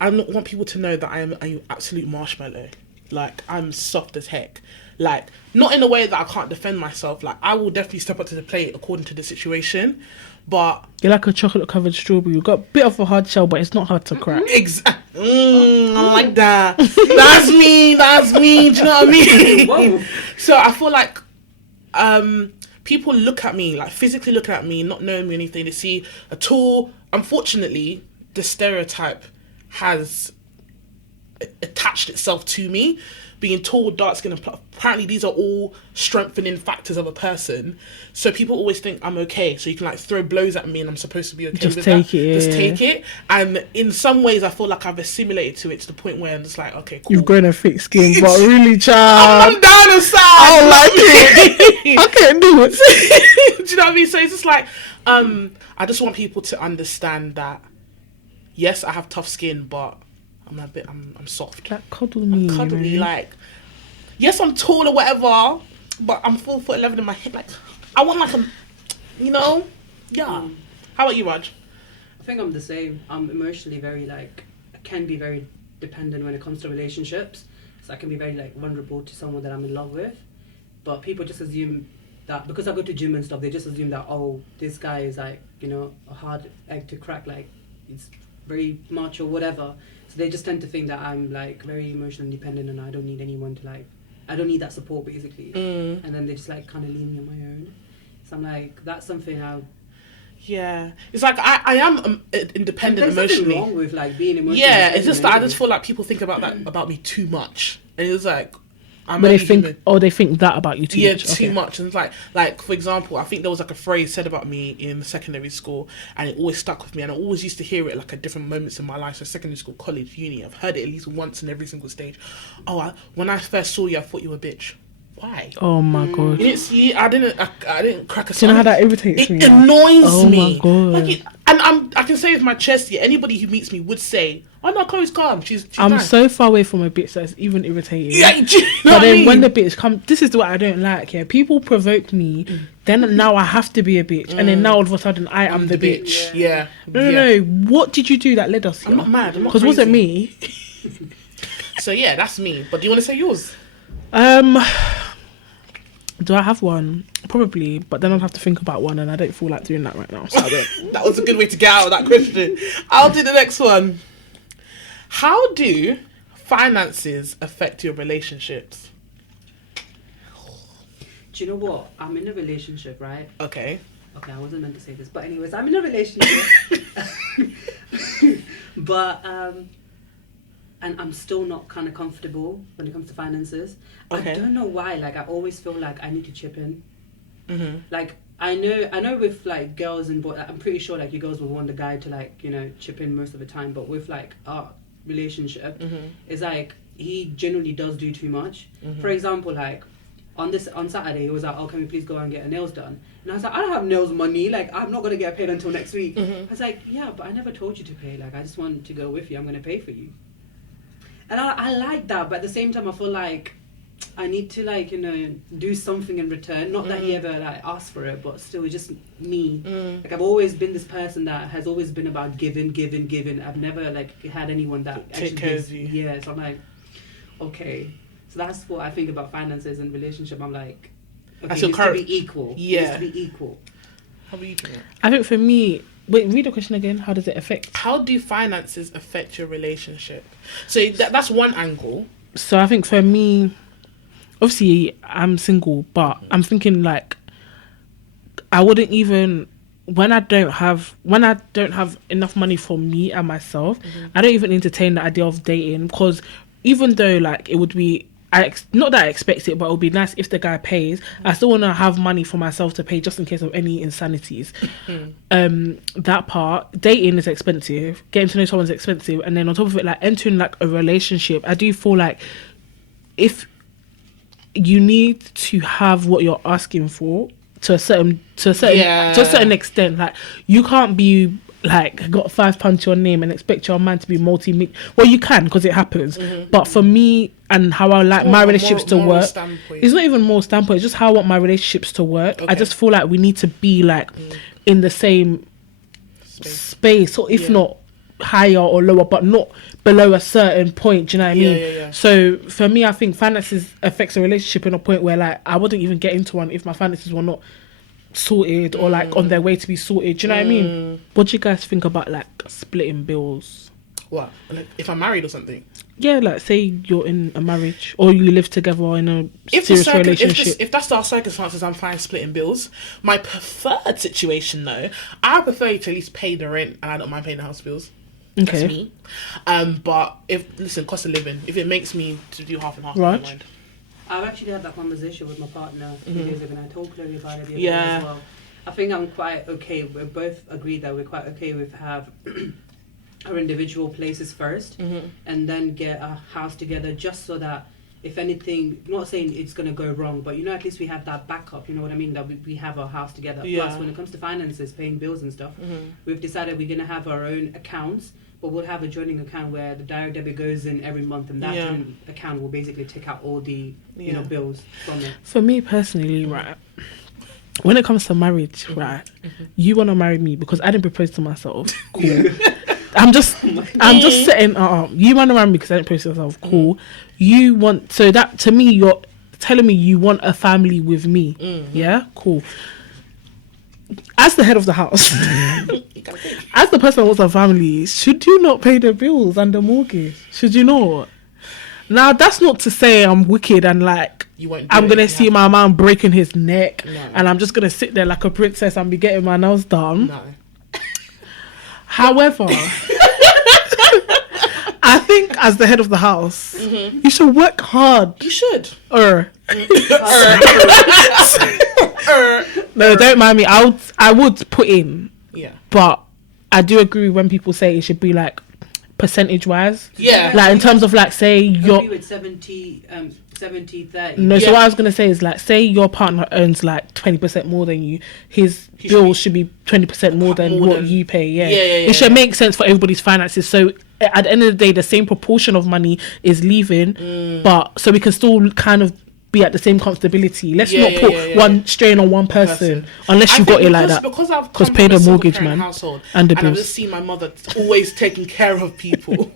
I want people to know that I am an absolute marshmallow. Like, I'm soft as heck. Like, not in a way that I can't defend myself. Like, I will definitely step up to the plate according to the situation. But You're like a chocolate covered strawberry. You've got a bit of a hard shell, but it's not hard to crack. I like that. That's me. Do you know what I mean? Whoa. So I feel like people look at me, like physically looking at me, not knowing me or anything. They see a tall. Unfortunately, the stereotype has attached itself to me. Being tall, dark skin, apparently these are all strengthening factors of a person. So people always think I'm okay. So you can like throw blows at me and I'm supposed to be okay Just with take that. it, Just yeah. take it. And in some ways, I feel like I've assimilated to it to the point where I'm just like, okay, cool. You've grown a thick skin, but really, child, I'm down and sad. I don't like it. I can't do it. Do you know what I mean? So it's just like, I just want people to understand that, yes, I have tough skin, but I'm soft. Like, cuddle me, Cuddly, man. like, yes, I'm tall or whatever, but I'm 4'11" in my hip. Like, I want like yeah. How about you, Raj? I think I'm the same. I'm emotionally very like, I can be very dependent when it comes to relationships. So I can be very like vulnerable to someone that I'm in love with. But people just assume that because I go to gym and stuff, they just assume that, oh, this guy is like, a hard egg to crack, like he's very macho, whatever. So they just tend to think that I'm like very emotionally dependent and I don't need anyone to like, I don't need that support basically. And then they just like kind of leave me on my own. So I'm like, that's something Yeah, it's like I am independent there's emotionally. nothing wrong with like being emotionally. Yeah, it's just that I independent just feel like people think about that about me too much, and it's like I'm But only they think, human. they think that about you too Yeah, much. too Okay. much. And it's like for example, I think there was like a phrase said about me in secondary school, and it always stuck with me. And I always used to hear it like at different moments in my life. So secondary school, college, uni. I've heard it at least once in every single stage. Oh, when I first saw you, I thought you were a bitch. Why? Oh my god. You didn't see? I didn't crack a. Do you know how that irritates It me? annoys Oh me. my God. Like I can say with my chest, yeah, anybody who meets me would say, "Oh no, Chloe's calm. She's I'm nice." so far away from a bitch that's even irritating. Yeah, do you know But what I then mean? when the bitch come, this is what I don't like. Yeah, people provoke me, then now I have to be a bitch, and then now all of a sudden I am the bitch. Yeah. No. What did you do that led us here? I'm not mad. I'm not Because wasn't crazy. me. So yeah, that's me. But do you want to say yours? Do I have one? Probably, but then I'd have to think about one, and I don't feel like doing that right now. So I don't. That was a good way to get out of that question. I'll do the next one. How do finances affect your relationships? Do you know what? I'm in a relationship, right? Okay. Okay, I wasn't meant to say this, but anyways, I'm in a relationship. But and I'm still not kind of comfortable when it comes to finances. Okay. I don't know why. Like I always feel like I need to chip in. Mm-hmm. Like I know with like girls and boys, I'm pretty sure like you girls will want the guy to like chip in most of the time. But with like our relationship, it's like he generally does do too much. For example, like on Saturday, he was like, "Oh, can we please go and get our nails done?" And I was like, "I don't have nails money. Like I'm not gonna get paid until next week." I was like, "Yeah, but I never told you to pay. Like I just want to go with you. I'm gonna pay for you." And I like that, but at the same time, I feel like I need to like do something in return. Not that he ever like asked for it, but still, it's just me. Like I've always been this person that has always been about giving. I've never like had anyone that Take actually care gives. of you. Yeah, so I'm like, okay. So that's what I think about finances and relationship. I'm like, okay, feel it needs to be equal. Yeah. It needs to be equal. How about you doing it? I think for me, wait, read the question again. How does it affect? How do finances affect your relationship? So that's one angle. So I think for me, obviously I'm single, but I'm thinking like I wouldn't even when I don't have enough money for me and myself, I don't even entertain the idea of dating, because even though like it would be not that I expect it, but it would be nice if the guy pays. I still want to have money for myself to pay just in case of any insanities. That part, dating is expensive. Getting to know someone's expensive, and then on top of it, like entering like a relationship, I do feel like if you need to have what you're asking for to a certain extent, like you can't be like got £5 to your name and expect your man to be well, you can, because it happens, but for me and how I like my relationships to work, it's not even more standpoint, it's just how I want my relationships to work. I just feel like we need to be like in the same space, or if not higher or lower, but not below a certain point. Do you know what I mean? Yeah. So for me, I think finances affects a relationship in a point where like I wouldn't even get into one if my finances were not sorted or like on their way to be sorted. Do you know what I mean? What do you guys think about like splitting bills? What? Like, if I'm married or something? Yeah, like say you're in a marriage or you live together in a serious relationship. If that's our circumstances, I'm fine splitting bills. My preferred situation though, I prefer you to at least pay the rent, and I don't mind paying the house bills. That's Okay. me. But cost of living, if it makes me to do half and half, I Right. don't mind. I've actually had that conversation with my partner a few days ago, and I told Chloe about it the other day Yeah. as well. I think I'm quite okay. We both agreed that we're quite okay with have our individual places first, and then get a house together, just so that if anything, not saying it's going to go wrong, but at least we have that backup, you know what I mean, that we have our house together. Yeah. Plus, when it comes to finances, paying bills and stuff, we've decided we're going to have our own accounts, but we'll have a joining account where the direct debit goes in every month, and that joint account will basically take out all the bills from it. For me personally, right, when it comes to marriage, right, you want to marry me because I didn't propose to myself. Cool. I'm just setting you want to marry me because I didn't propose to myself. Cool. You want, so that to me, you're telling me you want a family with me. Yeah, cool. As the head of the house, as the person who wants a family, should you not pay the bills and the mortgage? Should you not? Now, that's not to say I'm wicked and like I'm going to see my man breaking his neck and I'm just going to sit there like a princess and be getting my nails done. No. However, I think as the head of the house, you should work hard. You should. No, don't mind me. I would put in. Yeah. But I do agree when people say it should be like percentage wise. Yeah. Like in terms of like say I your agree with 70, 30. no, so what I was gonna say is like say your partner earns like 20% more than you, his bills should be 20% more than what you pay. Yeah. It should make sense for everybody's finances. So at the end of the day, the same proportion of money is leaving, but so we can still kind of be at the same comfortability. Let's not put one strain on one person unless you got it like that. Because I've come pay from the a mortgage, single-parent man, household, and the I've bills. just seen my mother always taking care of people.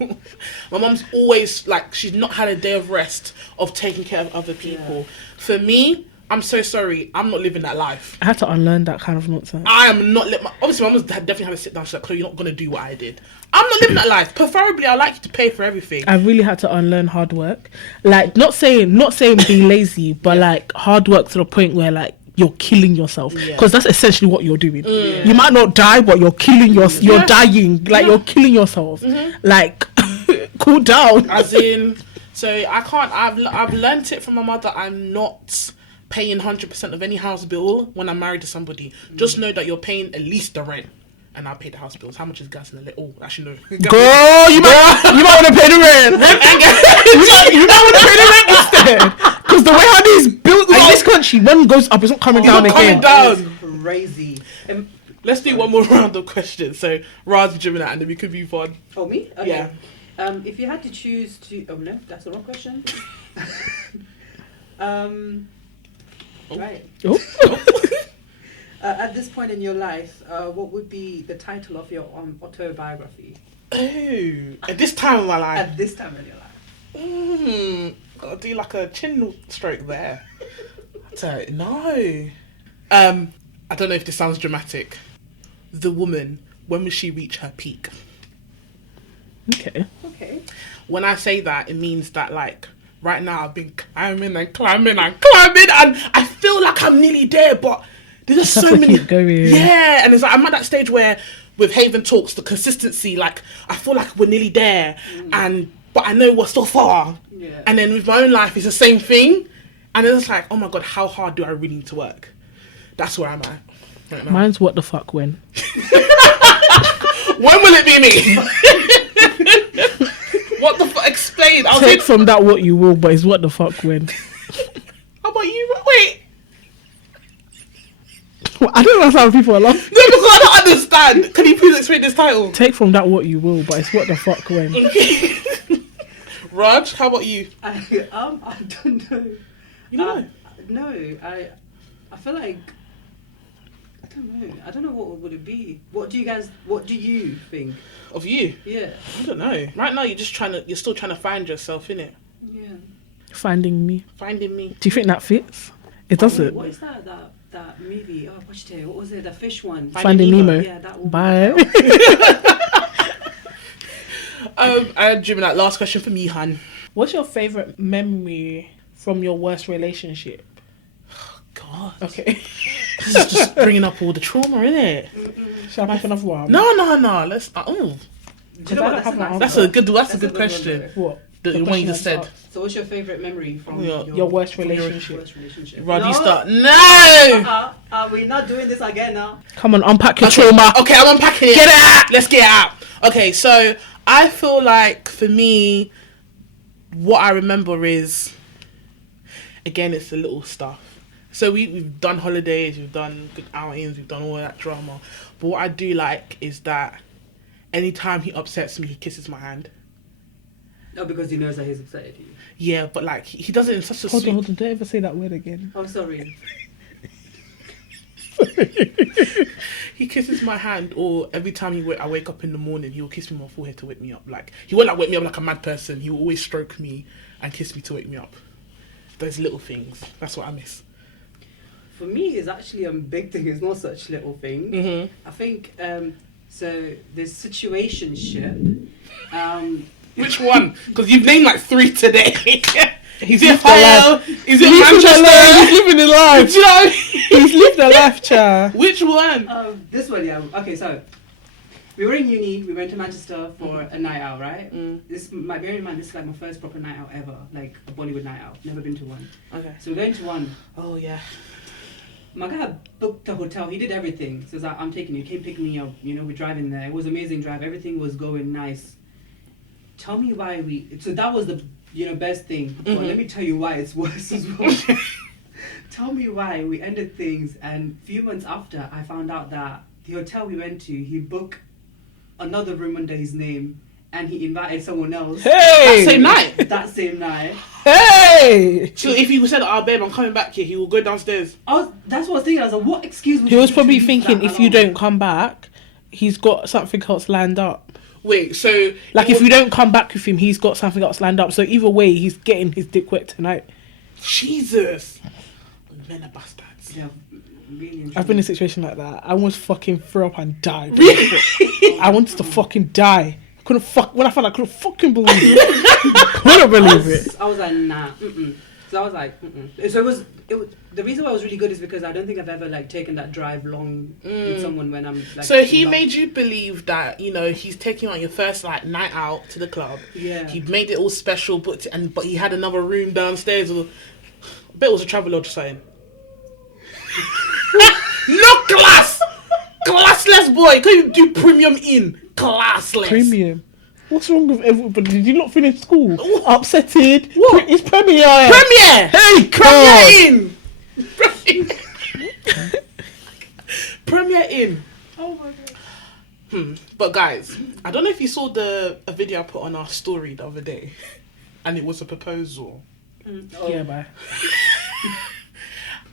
My mum's always like, she's not had a day of rest of taking care of other people. For me, I'm so sorry, I'm not living that life. I had to unlearn that kind of nonsense. I am not obviously my mum's definitely had to sit down. She's like, Chloe, you're not gonna do what I did. I'm not living that life. Preferably, I like you to pay for everything. I really had to unlearn hard work. Like not saying being lazy, but like hard work to the point where like you're killing yourself, because that's essentially what you're doing. You might not die, but you're killing you're dying, like you're killing yourself. Like cool down. As in, so I can't. I've learnt it from my mother. I'm not paying 100% of any house bill when I'm married to somebody. Just know that you're paying at least the rent, and I'll pay the house bills. How much is gas in the lit? Oh, actually no. Girl, you might want to pay the rent. You might want to pay the rent instead, because the way how these bills in this country, when it goes up, it's not coming down again. Down. Crazy. Let's do one more round of questions. So Raz and Gemini, and then we could move on. Oh, me? Okay. Yeah. If you had to choose to... Oh, no, that's the wrong question. Right. Oh. At this point in your life, what would be the title of your autobiography? Oh, at this time of my life. At this time in your life. Gotta do like a chin stroke there. No. I don't know if this sounds dramatic. The woman, when will she reach her peak? Okay. When I say that, it means that like right now I've been climbing and I feel like I'm nearly there, but there's just so many. Keep going. Yeah, and it's like I'm at that stage where with Haven Talks, the consistency, like I feel like we're nearly there, but I know we're still far. Yeah. And then with my own life, it's the same thing, and it's like, oh my god, how hard do I really need to work? That's where I'm at right now. Mine's what the fuck when. When will it be me? What the fuck? Explain. Take from that what you will, but it's what the fuck when. How about you? Wait. I don't know how people are laughing. No, because I don't understand. Can you please explain this title? Take from that what you will, but it's what the fuck when. Raj, how about you? I don't know. You don't know? No, I feel like... I don't know what would it be. What do you think? Of you? Yeah. I don't know. Right now you're still trying to find yourself, innit? Yeah. Finding me. Finding me. Do you think that fits? It doesn't. What is that movie? Oh, watched it. What was it? The fish one. Finding Nemo. Yeah, that one. Bye. And Jimmy, that last question for me, Han. What's your favourite memory from your worst relationship? God. Okay. This is just bringing up all the trauma, innit? Shall I pick another one? No. Let's. Do you know what? I don't have my That's answer. a good That's a good good question. one, What? The one you just said. So what's your favourite memory from Your worst relationship. worst relationship? Rod, No. you start. No! Are we not doing this again now? Come on, unpack your trauma. Okay, I'm unpacking it. Get it out. Let's get it out. Okay, so I feel like for me, what I remember is, again, it's the little stuff. So we've done holidays, we've done good outings, we've done all that drama. But what I do like is that anytime he upsets me, he kisses my hand. No, because he knows that he's upset at you. Yeah, but like he does it in such a Hold sweet... on, don't ever say that word again. Oh, sorry. He kisses my hand, or every time I wake up in the morning, he will kiss me on my forehead to wake me up. Like, he won't like wake me up like a mad person. He will always stroke me and kiss me to wake me up. Those little things. That's what I miss. For me, it's actually a big thing. It's not such little thing. Mm-hmm. I think, so this situationship, Which one? Because you've named like 3 today. Is it lived a Ohio? life. Is it He's Manchester? living his life. Do you know? He's lived a life, cha. Which one? this one, yeah. Okay, so we were in uni. We went to Manchester for a night out, right? Bear in mind, this is like my first proper night out ever, like a Bollywood night out. Never been to one. Okay. So we're going to one. Oh yeah. My guy booked the hotel. He did everything. So he's like, I'm taking you. Came pick me up. You know, we're driving there. It was an amazing drive. Everything was going nice. Tell me why so that was the, best thing. But let me tell you why it's worse as well. Tell me why we ended things, and a few months after, I found out that the hotel we went to, he booked another room under his name, and he invited someone else. Hey! That same night. Hey! So if you said, "Oh babe, I'm coming back here," he will go downstairs. That's what I was thinking. I was like, what excuse would He was you probably use for thinking, that if you alone? don't come back, he's got something else lined up. Wait, so Like, if you don't come back with him, he's got something else lined up. So either way, he's getting his dick wet tonight. Jesus, men are bastards. Yeah, really. I've been in a situation like that. I almost fucking threw up and died. Really? I wanted to fucking die. When I found out, I couldn't fucking believe it. Couldn't believe it. I was like, nah. So I was like, So it was the reason why it was really good is because I don't think I've ever like taken that drive long with someone when I'm like. So he in love. made you believe that he's taking you on your first like night out to the club. Yeah. He made it all special, but he had another room downstairs. I bet it was a Travelodge saying. No class, classless boy. Can you do premium in classless? Premium. What's wrong with everybody? Did you not finish school? What? Upsetted? What? It's premiere. Premiere. Hey, Premiere God. in. Premiere in. Oh my god. But guys, I don't know if you saw a video I put on our story the other day, and it was a proposal. Yeah, bye.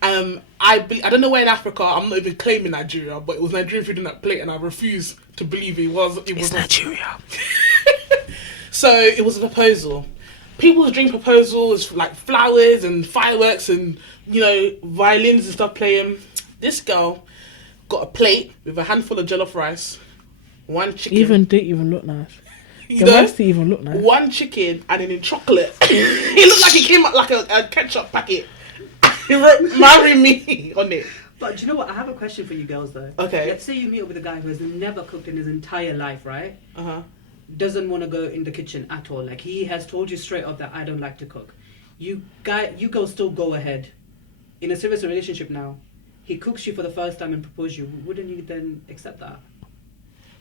I don't know where in Africa. I'm not even claiming Nigeria, but it was Nigerian food in that plate, and I refuse to believe it was. It's Nigeria. So it was a proposal. People's dream proposals like flowers and fireworks and violins and stuff playing. This girl got a plate with a handful of jollof rice, 1 chicken. Didn't even look nice. You The know? rice didn't even look nice. 1 chicken and then in chocolate. It looked like it came out like a ketchup packet. He wrote "marry me" on it. But do you know what? I have a question for you girls though. Okay. Let's say you meet up with a guy who has never cooked in his entire life, right? Uh-huh. Doesn't want to go in the kitchen at all. Like he has told you straight up that I don't like to cook. You girls still go ahead. In a serious relationship now, he cooks you for the first time and proposes you. Wouldn't you then accept that?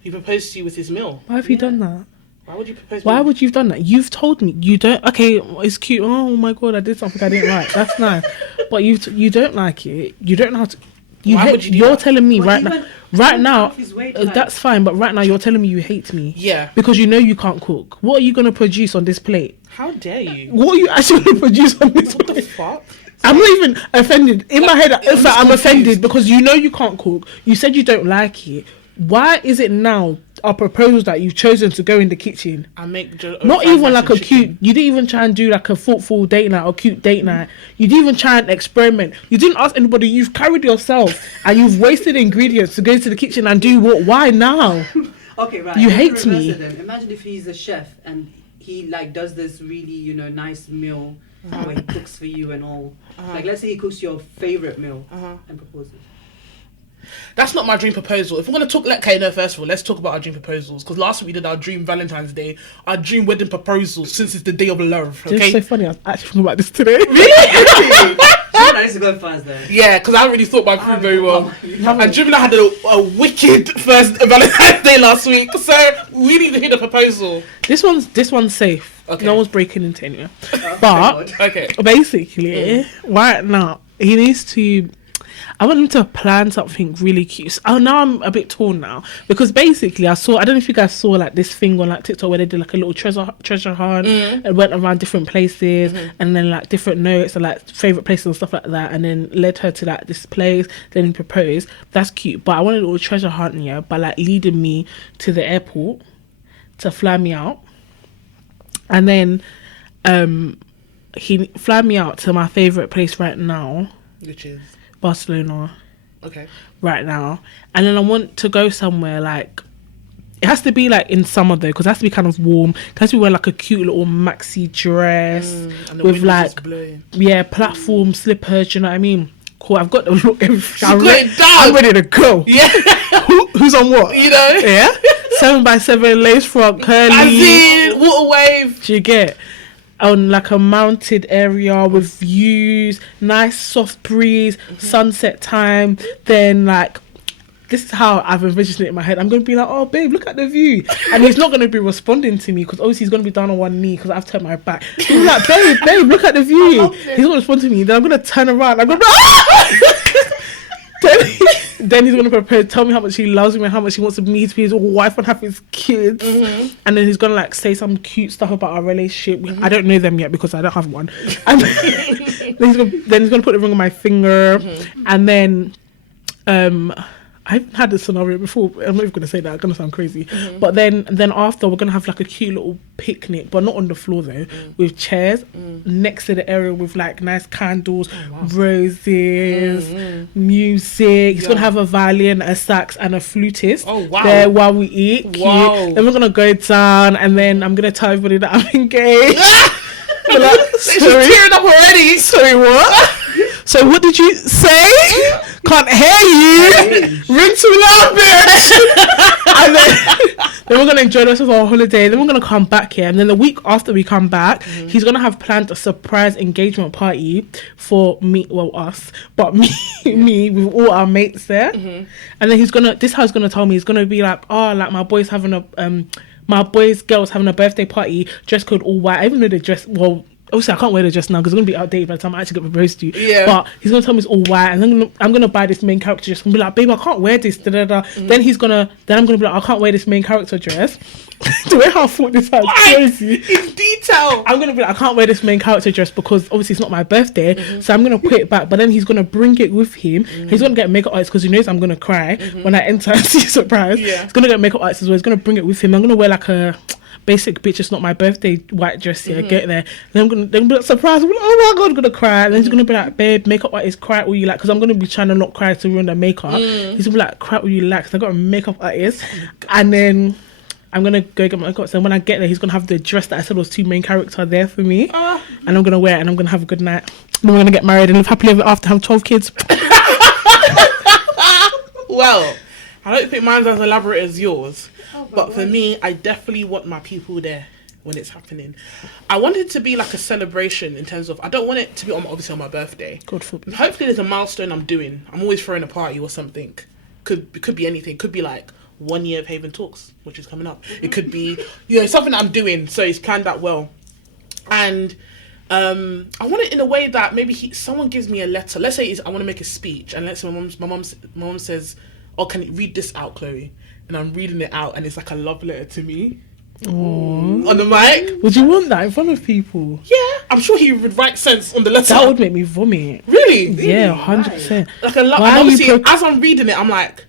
He proposed to you with his meal. Why have you Yeah. done that? Why would you propose? Why would you have done that? You've told me you don't. Okay, it's cute. Oh my god, I did something I didn't like. That's nice, but you don't like it. You don't know how to. Why would you do You're that? telling me Well, right he now. went- Right went now, out of his way to, like- that's fine. But right now, you're telling me you hate me. Yeah. Because you know you can't cook. What are you gonna produce on this plate? How dare you? What are you actually gonna produce on this What the plate? fuck? I'm not even offended. In my head, in I'm fact, I'm just offended confused. because you know you can't cook. You said you don't like it. Why is it now a proposal that you've chosen to go in the kitchen? I make Not fried even rice like and a cute. chicken. You didn't even try and do like a thoughtful date night or cute date night. You didn't even try and experiment. You didn't ask anybody. You've carried yourself and you've wasted ingredients to go to the kitchen and do what? Why now? Okay, right. You let's hate reverse me. it then. Imagine if he's a chef and he like does this really nice meal where he cooks for you and all. Like let's say he cooks your favorite meal and proposes. That's not my dream proposal. If we're going to talk, okay, no, first of all, let's talk about our dream proposals. Because last week we did our dream Valentine's Day, our dream wedding proposal, since it's the day of love, okay? It's so funny, I was actually thinking about this today. Really? I used to go first then. Yeah, because I haven't really thought my through very well. And Jim and I had a wicked first Valentine's Day last week, so we need to hear the proposal. This one's safe. Okay. No one's breaking into anywhere. Thank But God. Okay. basically, right now, he needs to... I want him to plan something really cute. Oh, now I'm a bit torn now. Because basically, I don't know if you guys saw like this thing on like TikTok where they did like a little treasure hunt and went around different places and then like different notes and like favourite places and stuff like that, and then led her to like this place, then he proposed. That's cute. But I wanted a little treasure hunt, yeah, by like leading me to the airport to fly me out. And then he fly me out to my favourite place right now, Which is? Barcelona. Okay. Right now, and then I want to go somewhere like, it has to be like in summer though, because it has to be kind of warm. It has to be wearing like a cute little maxi dress And the with wind like is blowing. platform slippers. Do you know what I mean? Cool. I've got the look. I'm ready to go. Yeah. Who's on what? You know? Yeah. 7x7 lace front curly. As in, water wave. Do you get? On like a mounted area with views, nice soft breeze, sunset time. Then like, this is how I've envisioned it in my head. I'm going to be like, oh babe, look at the view. And he's not going to be responding to me because obviously he's going to be down on one knee because I've turned my back. He's like, babe, look at the view. He's going to respond to me. Then I'm going to turn around. I'm going to then he's going to propose, tell me how much he loves me and how much he wants me to be his wife and have his kids. And then he's going to like say some cute stuff about our relationship. I don't know them yet because I don't have one. And then he's going to put the ring on my finger. And then I haven't had this scenario before. I'm not even going to say that. It's going to sound crazy. But then after, we're going to have like a cute little picnic, but not on the floor though, with chairs next to the area with like nice candles, roses, music. He's going to have a violin, a sax, and a flutist there while we eat. Wow. Cute. Then we're going to go down, and then I'm going to tell everybody that I'm engaged. Like, She's tearing up already. Sorry, what? So what did you say? Can't hear you. Ring too loud, bitch. And then we're gonna enjoy the rest of our holiday. Then we're gonna come back here, and then the week after we come back, he's gonna have planned a surprise engagement party for me, well us, but me with all our mates there. And then this is how he's gonna tell me. He's gonna be like, oh, like my boys girls having a birthday party, dress code all white. Even though they dress well. Obviously, I can't wear the dress now because it's going to be outdated by the time I actually get proposed to. Yeah. But he's going to tell me it's all white, and then I'm going to buy this main character dress and be like, babe, I can't wear this. Then I'm going to be like, I can't wear this main character dress. The way how I thought this out crazy. In detail. I'm going to be like, I can't wear this main character dress because obviously it's not my birthday. So I'm going to put it back. But then he's going to bring it with him. He's going to get makeup artists because he knows I'm going to cry when I enter and see a surprise. Yeah. He's going to get makeup artists as well. He's going to bring it with him. I'm going to wear like a basic bitch, it's not my birthday white dress here. Get there. Then I'm gonna be like, surprised. I'm like, oh my god, I'm gonna cry. And then he's gonna be like, babe, makeup artist, cry all you like, because I'm gonna be trying to not cry to ruin the makeup. He's gonna be like, cry all you like, because I got a makeup artist. And then I'm gonna go get my makeup. So when I get there, he's gonna have the dress that I said was 2 main character there for me, and I'm gonna wear it, and I'm gonna have a good night. Then we're gonna get married and live happily ever after, have 12 kids. Well, I don't think mine's as elaborate as yours. But for me, I definitely want my people there when it's happening. I want it to be like a celebration in terms of, I don't want it to be obviously on my birthday. God forbid. Hopefully there's a milestone I'm doing. I'm always throwing a party or something. Could be anything. Could be like 1 year of Haven Talks, which is coming up. It could be, something that I'm doing, so it's planned out well. And I want it in a way that maybe someone gives me a letter. Let's say I want to make a speech, and let's say my mom says, oh, can you read this out, Chloe? And I'm reading it out, and it's like a love letter to me. Aww. On the mic. Would you want that in front of people? Yeah, I'm sure he would write sense on the letter. That would make me vomit. Really? Yeah, 100%. Like a love. And obviously, as I'm reading it, I'm like,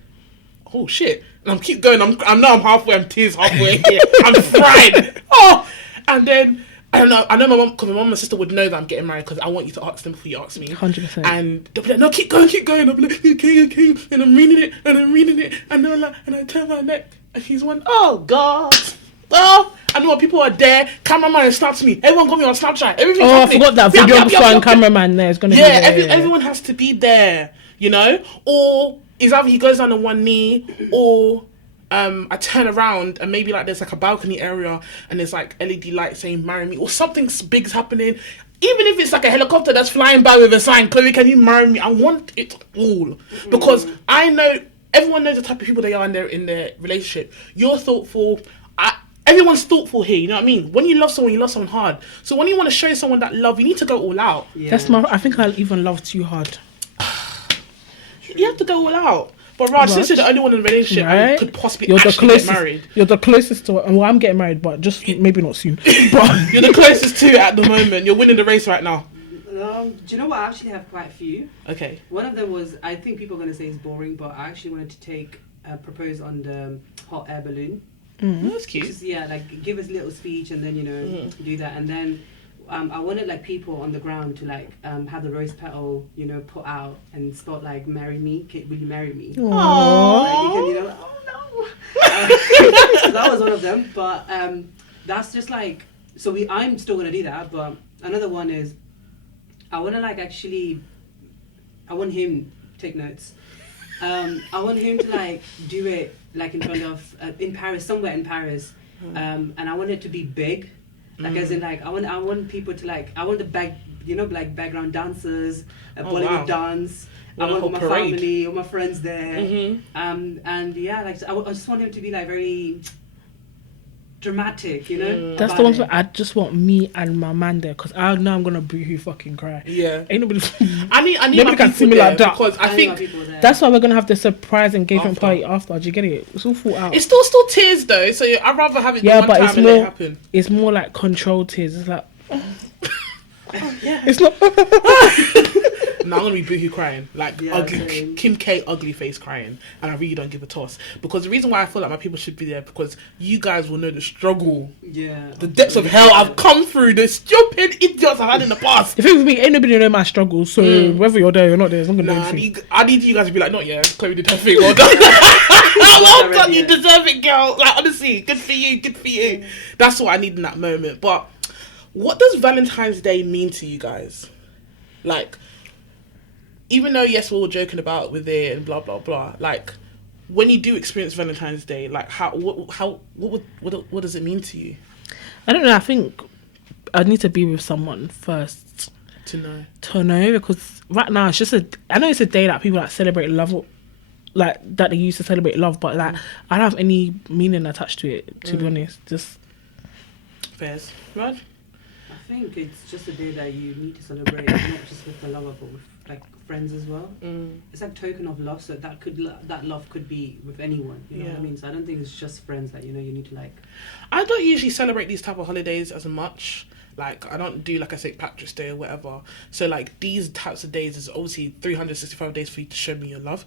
oh shit, and I'm keep going. I'm halfway. I'm tears halfway. I'm fried. Oh, and then. I know my mum, because my mum and my sister would know that I'm getting married, because I want you to ask them before you ask me. 100%. And they'll be like, no, keep going. I'll be like, okay. And I'm reading it. And they're like, and I turn my neck, and he's one, oh, God. Oh, I know people are there. Cameraman starts me. Everyone got me on Snapchat. Everything's happening. I forgot that videographer and cameraman there is going to be there. Everyone has to be there. you know? Or is either he goes down on one knee, or I turn around and maybe like there's like a balcony area and there's like LED lights saying marry me, or something big's happening. Even if it's like a helicopter that's flying by with a sign, Chloe, can you marry me? I want it all. Because I know, everyone knows the type of people they are in their relationship. You're thoughtful. Everyone's thoughtful here, you know what I mean? When you love someone hard. So when you want to show someone that love, you need to go all out. Yeah. I think I even love too hard. You have to go all out. But Raj, since you're the only one in the relationship and could possibly get married. You're the closest to it. Well, I'm getting married, but just maybe not soon. But you're the closest to it at the moment. You're winning the race right now. Do you know what? I actually have quite a few. Okay. One of them was, I think people are going to say it's boring, but I actually wanted to propose on the hot air balloon. Mm-hmm. That's cute. Just, yeah, like give us a little speech and then, do that. And then I wanted like people on the ground to like have the rose petal, put out and spot like marry me, will you marry me? Aww. Like, so that was one of them. But that's just like, I'm still gonna do that. But another one is I want him to take notes. I want him to like do it like in front of in Paris, somewhere in Paris, and I want it to be big. Like as in like I want people to like, I want the like background dancers, Bollywood dance. I want all my family, all my friends there. And yeah, like I just want him to be like very dramatic, That's the one thing. I just want me and my man there, because I know I'm gonna boohoo fucking cry. Yeah, ain't nobody. I need nobody my can see me like that, because I think that's why we're gonna have the surprise engagement party after. Do you get it? It's all thought out. It's still tears though, so I'd rather have it one time and let it happen. It's more like controlled tears. It's like, yeah, it's not. No, I'm gonna be boohoo crying, like ugly same. Kim K ugly face crying, and I really don't give a toss. Because the reason why I feel like my people should be there, because you guys will know the struggle, the depths of hell I've come through, the stupid idiots I've had in the past. The thing with me, ain't nobody know my struggle, so whether you're there or not there, it's not gonna do anything. I need you guys to be like, not yet, Chloe did her thing, well done. Well done, you deserve it, girl. Like honestly, good for you. That's what I need in that moment. But what does Valentine's Day mean to you guys? Like, even though yes, we're all joking about with it and blah blah blah, like when you do experience Valentine's Day, like what does it mean to you? I don't know. I think I need to be with someone first to know, because right now it's just I know it's a day that people like celebrate love, like that they used to celebrate love, but like I don't have any meaning attached to it, to be honest. Just fairs, right? I think it's just a day that you need to celebrate, not just with the lover, but with like friends as well. It's like token of love, so that love could be with anyone. You know what I mean? So I don't think it's just friends that you need to like. I don't usually celebrate these type of holidays as much. Like I don't do like a St. Patrick's Day or whatever. So like these types of days is obviously 365 days for you to show me your love.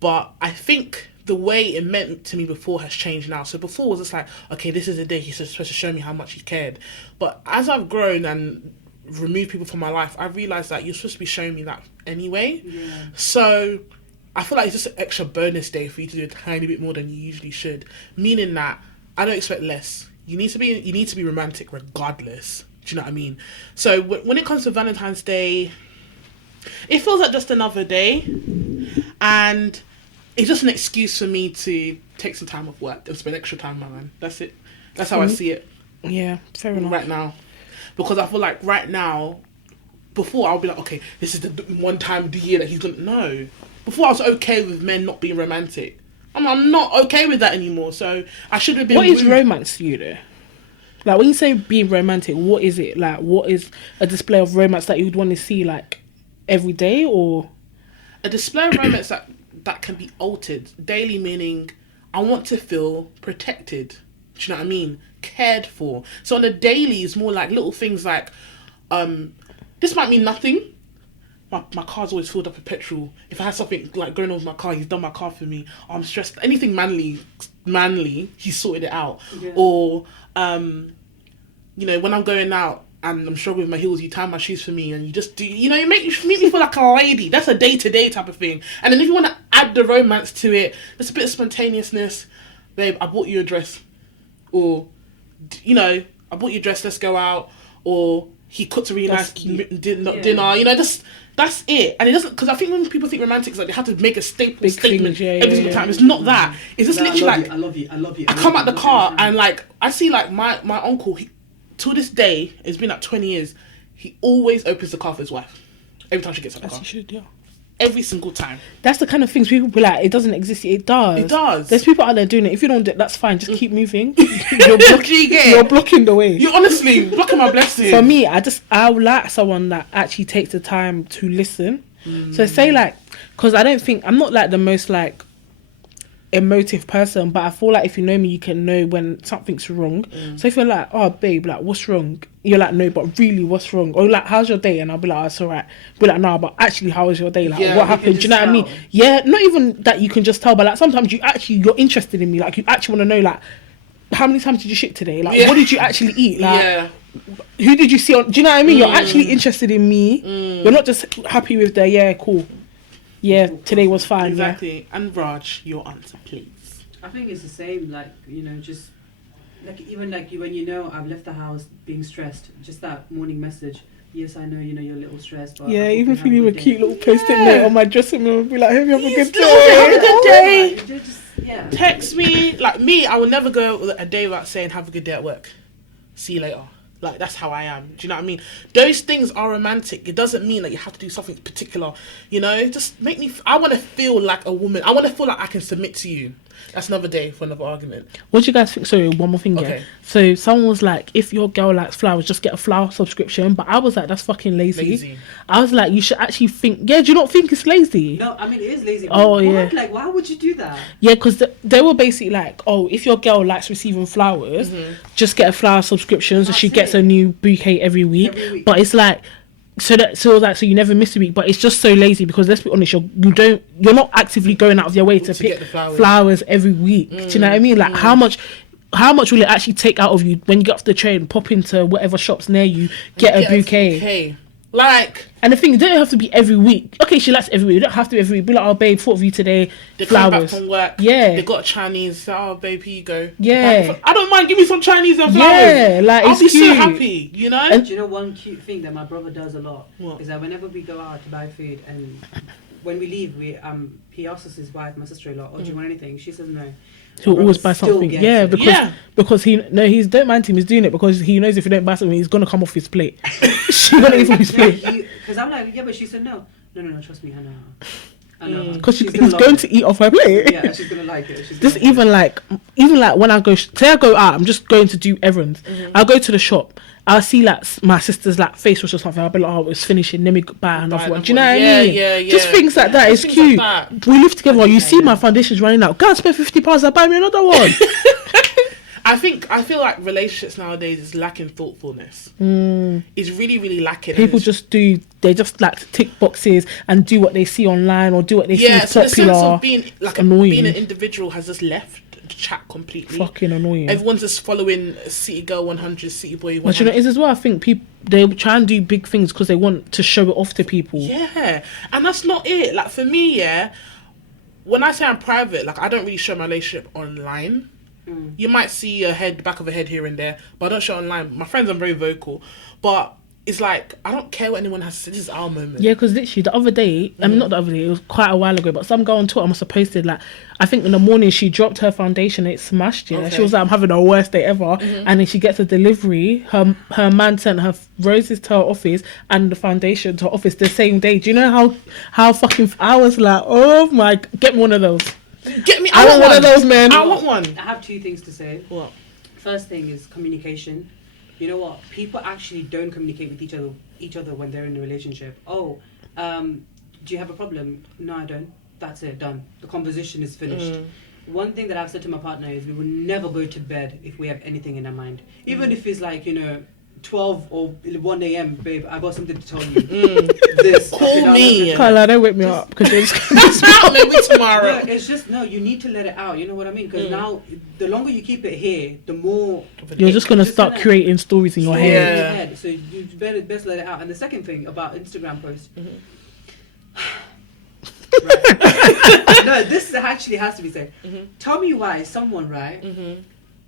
But I think the way it meant to me before has changed now. So before it was just like, okay, this is a day he's supposed to show me how much he cared. But as I've grown and removed people from my life, I realised that you're supposed to be showing me that anyway. Yeah. So I feel like it's just an extra bonus day for you to do a tiny bit more than you usually should. Meaning that I don't expect less. You need to be romantic regardless. Do you know what I mean? So when it comes to Valentine's Day, it feels like just another day, and it's just an excuse for me to take some time off work and spend extra time with my man. That's it. That's how I see it. Yeah, fair enough. Right now. Because I feel like right now, before I'll be like, okay, this is the one time of the year that he's gonna... No. Before I was okay with men not being romantic. I'm not okay with that anymore, so I should have been... What is romance to you though? Like when you say being romantic, what is it? Like what is a display of romance that you would want to see like every day, or... A display of romance that can be altered daily, meaning I want to feel protected. Do you know what I mean? Cared for. So on the daily, it's more like little things like, this might mean nothing. My car's always filled up with petrol. If I had something like going on with my car, he's done my car for me. I'm stressed. Anything manly, he's sorted it out. Yeah. Or, when I'm going out and I'm struggling with my heels, you tie my shoes for me, and you just do, you make me feel like a lady. That's a day-to-day type of thing. And then if you want to add the romance to it, there's a bit of spontaneousness. Babe, I bought you a dress. Or, I bought you a dress, let's go out. Or, he cooked a really That's nice cute. dinner. You know, just that's it. And it doesn't, because I think when people think romantic, it's like they have to make a statement every single time. It's not that. It's just literally like, I love you. I come out the car and like I see like my uncle. To this day, it's been like 20 years. He always opens the car for his wife every time she gets out the car. As you should, yeah. Every single time. That's the kind of things people be like, it doesn't exist. It does. It does. There's people out there doing it. If you don't do it, that's fine. Just keep moving. You're You're blocking the way. You're honestly blocking my blessing. For me, I would like someone that actually takes the time to listen. So say like, because I'm not like the most like emotive person, but I feel like if you know me, you can know when something's wrong. So if you're like, oh babe, like what's wrong? You're like, no, but really what's wrong? Or like, how's your day? And I'll be like, oh, it's alright. Be like, no, but actually how was your day? Like what happened? Do you know what I mean? Yeah, not even that you can just tell, but like sometimes you're interested in me, like you actually want to know like how many times did you shit today? Like what did you actually eat? Like who did you see on, do you know what I mean? You're actually interested in me. You're not just happy with the cool. Yeah, today was fine. Exactly. Yeah. And Raj, your answer, please. I think it's the same, like, you know, just like even like when you know I've left the house being stressed, just that morning message. Yes, I know, you know, you're a little stressed, but yeah, even if you leave a cute little post-it note on my dressing room, be like, hope you have a good day. Have a good day. Yeah. Text me. Like me, I will never go a day without saying have a good day at work. See you later. Like, that's how I am. Do you know what I mean? Those things are romantic. It doesn't mean that you have to do something particular. You know, just make me... I want to feel like a woman. I want to feel like I can submit to you. That's another day for another argument. What do you guys think? Sorry, one more thing. Okay. Yeah. So someone was like, if your girl likes flowers, just get a flower subscription. But I was like, that's fucking lazy. I was like, you should actually think... Yeah, do you not think it's lazy? No, I mean, it is lazy. Oh, what? yeah. Like, why would you do that? Yeah, because they were basically like, oh, if your girl likes receiving flowers, just get a flower subscription so she gets a new bouquet every week. But it's like... So you never miss a week, but it's just so lazy because let's be honest, you're not actively going out of your way to pick flowers every week. Do you know what I mean? Like how much will it actually take out of you when you get off the train, pop into whatever shops near you, get a bouquet? Like, and the thing, it don't have to be every week. Okay, she likes every week. You don't have to be every week. Be like, oh babe, thought of you today. They flowers. come back from work. Yeah. They got a Chinese. Oh babe, here you go. Yeah. I don't mind. Give me some Chinese and flowers. Yeah, like I'll it's be cute. so happy. You know. And do you know one cute thing that my brother does a lot? What? Is that whenever we go out to buy food and when we leave, he asks us his wife, my sister-in-law, oh, do you want anything? She says no. He'll always buy something. Yeah, because don't mind him. He's doing it because he knows if you don't buy something, he's gonna come off his plate. She's gonna eat from his plate. Because I'm like, yeah, but she said no. No, trust me, I know. Because he's going to eat off her plate. Yeah, she's gonna like it. Just even like when I go, say I go out, I'm just going to do errands. I'll go to the shop. I'll see like my sister's like face wash or something. I'll be like, oh, it's finishing. Let me buy another one. Do you know what I mean? Yeah. Just things like that. It's cute. Like we live together. You see my foundation's running out. Go and spend £50. I'll buy me another one. I feel like relationships nowadays is lacking thoughtfulness. It's really, really lacking. People they just like to tick boxes and do what they see online or do what they see is so popular. The sense of being like being an individual has just left the chat completely. Fucking annoying. Everyone's just following City Girl 100, City Boy 100. But you know, is as well. I think they try and do big things because they want to show it off to people. Yeah, and that's not it. Like for me, when I say I'm private, like I don't really show my relationship online. You might see back of a head here and there, but I don't show it online. My friends, I'm very vocal, but it's like I don't care what anyone has to say. This is our moment. Yeah, because literally the other day, I mean not the other day, it was quite a while ago, but some girl on Twitter must have posted like, I think in the morning she dropped her foundation, it smashed. Yeah, okay. She was like, I'm having the worst day ever, and then she gets a delivery. Her man sent her roses to her office and the foundation to her office the same day. Do you know how fucking? I was like, oh my, get me one of those. Get me. I want one of those, man. I want one. I have two things to say. What? First thing is communication. You know what? People actually don't communicate with each other when they're in a relationship. Oh, do you have a problem? No, I don't. That's it. Done. The conversation is finished. One thing that I've said to my partner is we will never go to bed if we have anything in our mind. Even if it's like, 12 or 1 a.m, babe, I got something to tell you. This. Call me. Carla, don't wake me up because maybe tomorrow. Yeah, it's just, no, you need to let it out. You know what I mean? Because now, the longer you keep it here, the more... You're just going to start creating stories in your head. Yeah. So you best let it out. And the second thing about Instagram posts... Right. No, this actually has to be said. Tell me why someone,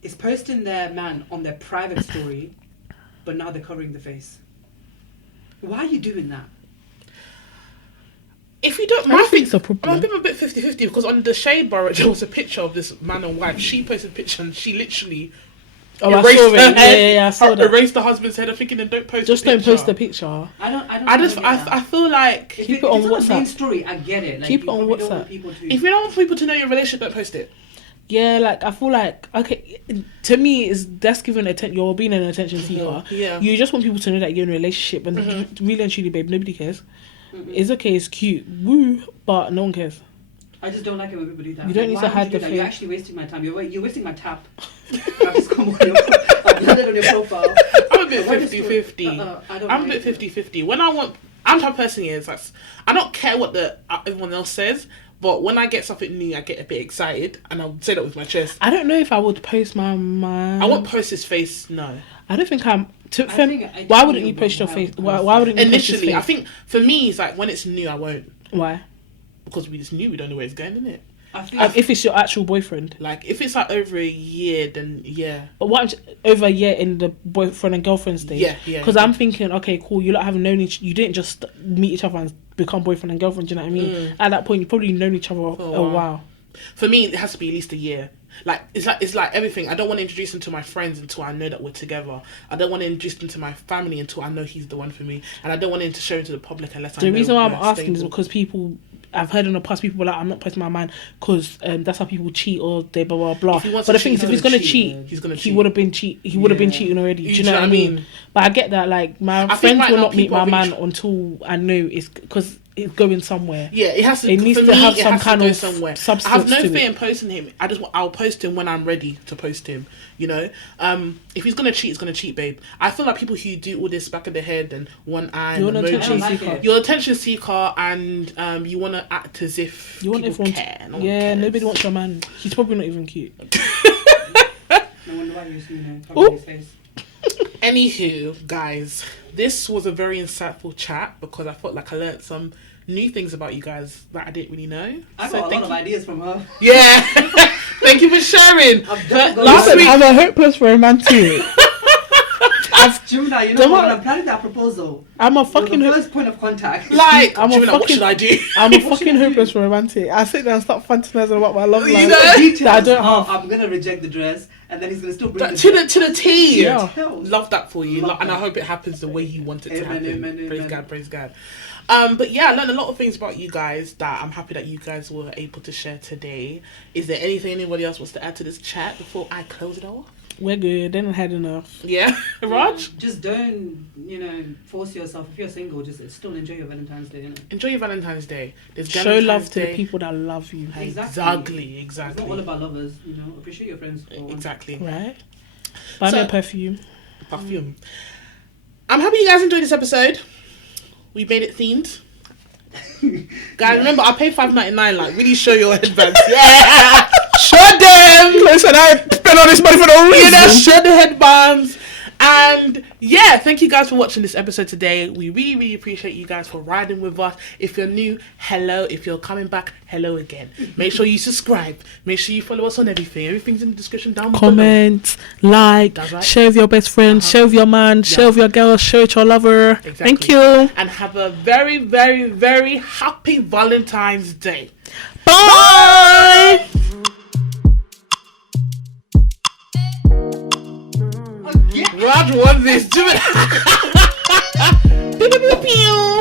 is posting their man on their private story, but now they're covering the face. Why are you doing that? If you don't, I don't think it's a I'm problem. a bit 50-50 because on the Shade Bar there was a picture of this man and wife. She posted a picture and she literally Oh, I erased saw her it. head, Yeah, I saw that. erased the husband's head. I'm thinking, then don't post. Just the don't picture. post the picture. I feel like Keep it on if it's WhatsApp. the main story, I get it. Like, Keep it you on probably don't WhatsApp. want people to. if you don't want people to know your relationship, don't post it. Yeah, like I feel like okay. To me, is that's giving attention. You're being an attention seeker. Yeah. You just want people to know that you're in a relationship, and really and truly, babe, nobody cares. It's okay. It's cute. Woo, but no one cares. I just don't like it when people do that. You don't need Why to would hide you do the that? face. You're actually wasting my time. You're wasting my tap. I've just come on your. I've landed on your profile. I'm a bit Why just 50-50. I don't I'm a like bit it. 50-50. When I'm the type of person is I don't care what everyone else says, but when I get something new, I get a bit excited, and I'll say that with my chest. I don't know if I would post my man. I won't post his face. No. I don't think I'm. think Why wouldn't you post your face? Why wouldn't you post his Initially, face? I think for me, it's like when it's new, I won't Why? because we just knew we don't know where it's going, innit? I think If it's your actual boyfriend. Like if it's like over a year, then yeah. But what over a year in the boyfriend and girlfriend stage? Yeah. Because I'm thinking, okay, cool. You lot haven't known you didn't just meet each other and become boyfriend and girlfriend. Do you know what I mean? At that point, you probably known each other a while. For me, it has to be at least a year. Like it's like everything. I don't want to introduce him to my friends until I know that we're together. I don't want to introduce him to my family until I know he's the one for me, and I don't want him to show him to the public unless I know. The reason why I'm we're asking is stable. because I've heard in the past people were like, I'm not posting my man because that's how people cheat or they blah blah blah. If he wants But to the thing cheat, is, if he's he's gonna gonna cheat, cheat. He's gonna he cheat. would have been cheat. He would have been cheating already. Do you know what I mean? But I get that. Like my I think friends right will now not meet people my are man really until I know it's because it's going somewhere. Yeah, it has to. It needs for to me, have it some has to kind go of somewhere. substance I have no to fear it. in posting him. I'll post him when I'm ready to post him. You know, if he's gonna cheat, he's gonna cheat, babe. I feel like people who do all this back of the head and one eye, You're and an attention emojis, seeker. you're an attention seeker, and you want to act as if You want people everyone care. No to, one yeah, cares. nobody wants your man. He's probably not even cute. no wonder why you're covering his face. Anywho, guys, this was a very insightful chat because I felt like I learnt some new things about you guys that I didn't really know. I got a lot of ideas from her. Yeah, thank you for sharing. I've done Last Listen, week, I'm a hopeless romantic. Gemini, you know Don't what? worry. When I'm planning that proposal, I'm a you're fucking the first point of contact. like, I'm a Gemini, what fucking- should I do? I'm a What should fucking I do? hopeless romantic. I sit there and start fantasizing about my love You life. know? Details. that I don't Oh, have. I'm gonna reject the dress, and then he's gonna still bring To the T. Yeah. Love that for you, Love and I that. hope it happens the way you want it to Amen, happen. amen, Praise amen. God, praise God. But yeah, I learned a lot of things about you guys that I'm happy that you guys were able to share today. Is there anything anybody else wants to add to this chat before I close it off? We're good. Then I had enough. Yeah, Raj? Just don't, force yourself. If you're single, just still enjoy your Valentine's Day, innit? Enjoy your Valentine's Day. There's Show Valentine's love to Day. the people that love you. Exactly. It's not all about lovers, Appreciate your friends. For once. Exactly. Right? Buy me So- a perfume. Perfume. I'm happy you guys enjoyed this episode. We made it themed. Guys, remember I paid $5.99. Like, really show your headbands. Yeah, show them. Listen, I spent all this money for no You know, show the headbands. And yeah, thank you guys for watching this episode today. We really, really appreciate you guys for riding with us. If you're new, hello. If you're coming back, hello again. Make sure you subscribe. Make sure you follow us on everything. Everything's in the description down below. Comment, like, That's right. share with your best friend, share with your man, share with your girl, share with your lover. Exactly. Thank you. And have a very, very, very happy Valentine's Day. Bye. Yeah. Raj won this. Do it. Pew, pew, pew, pew.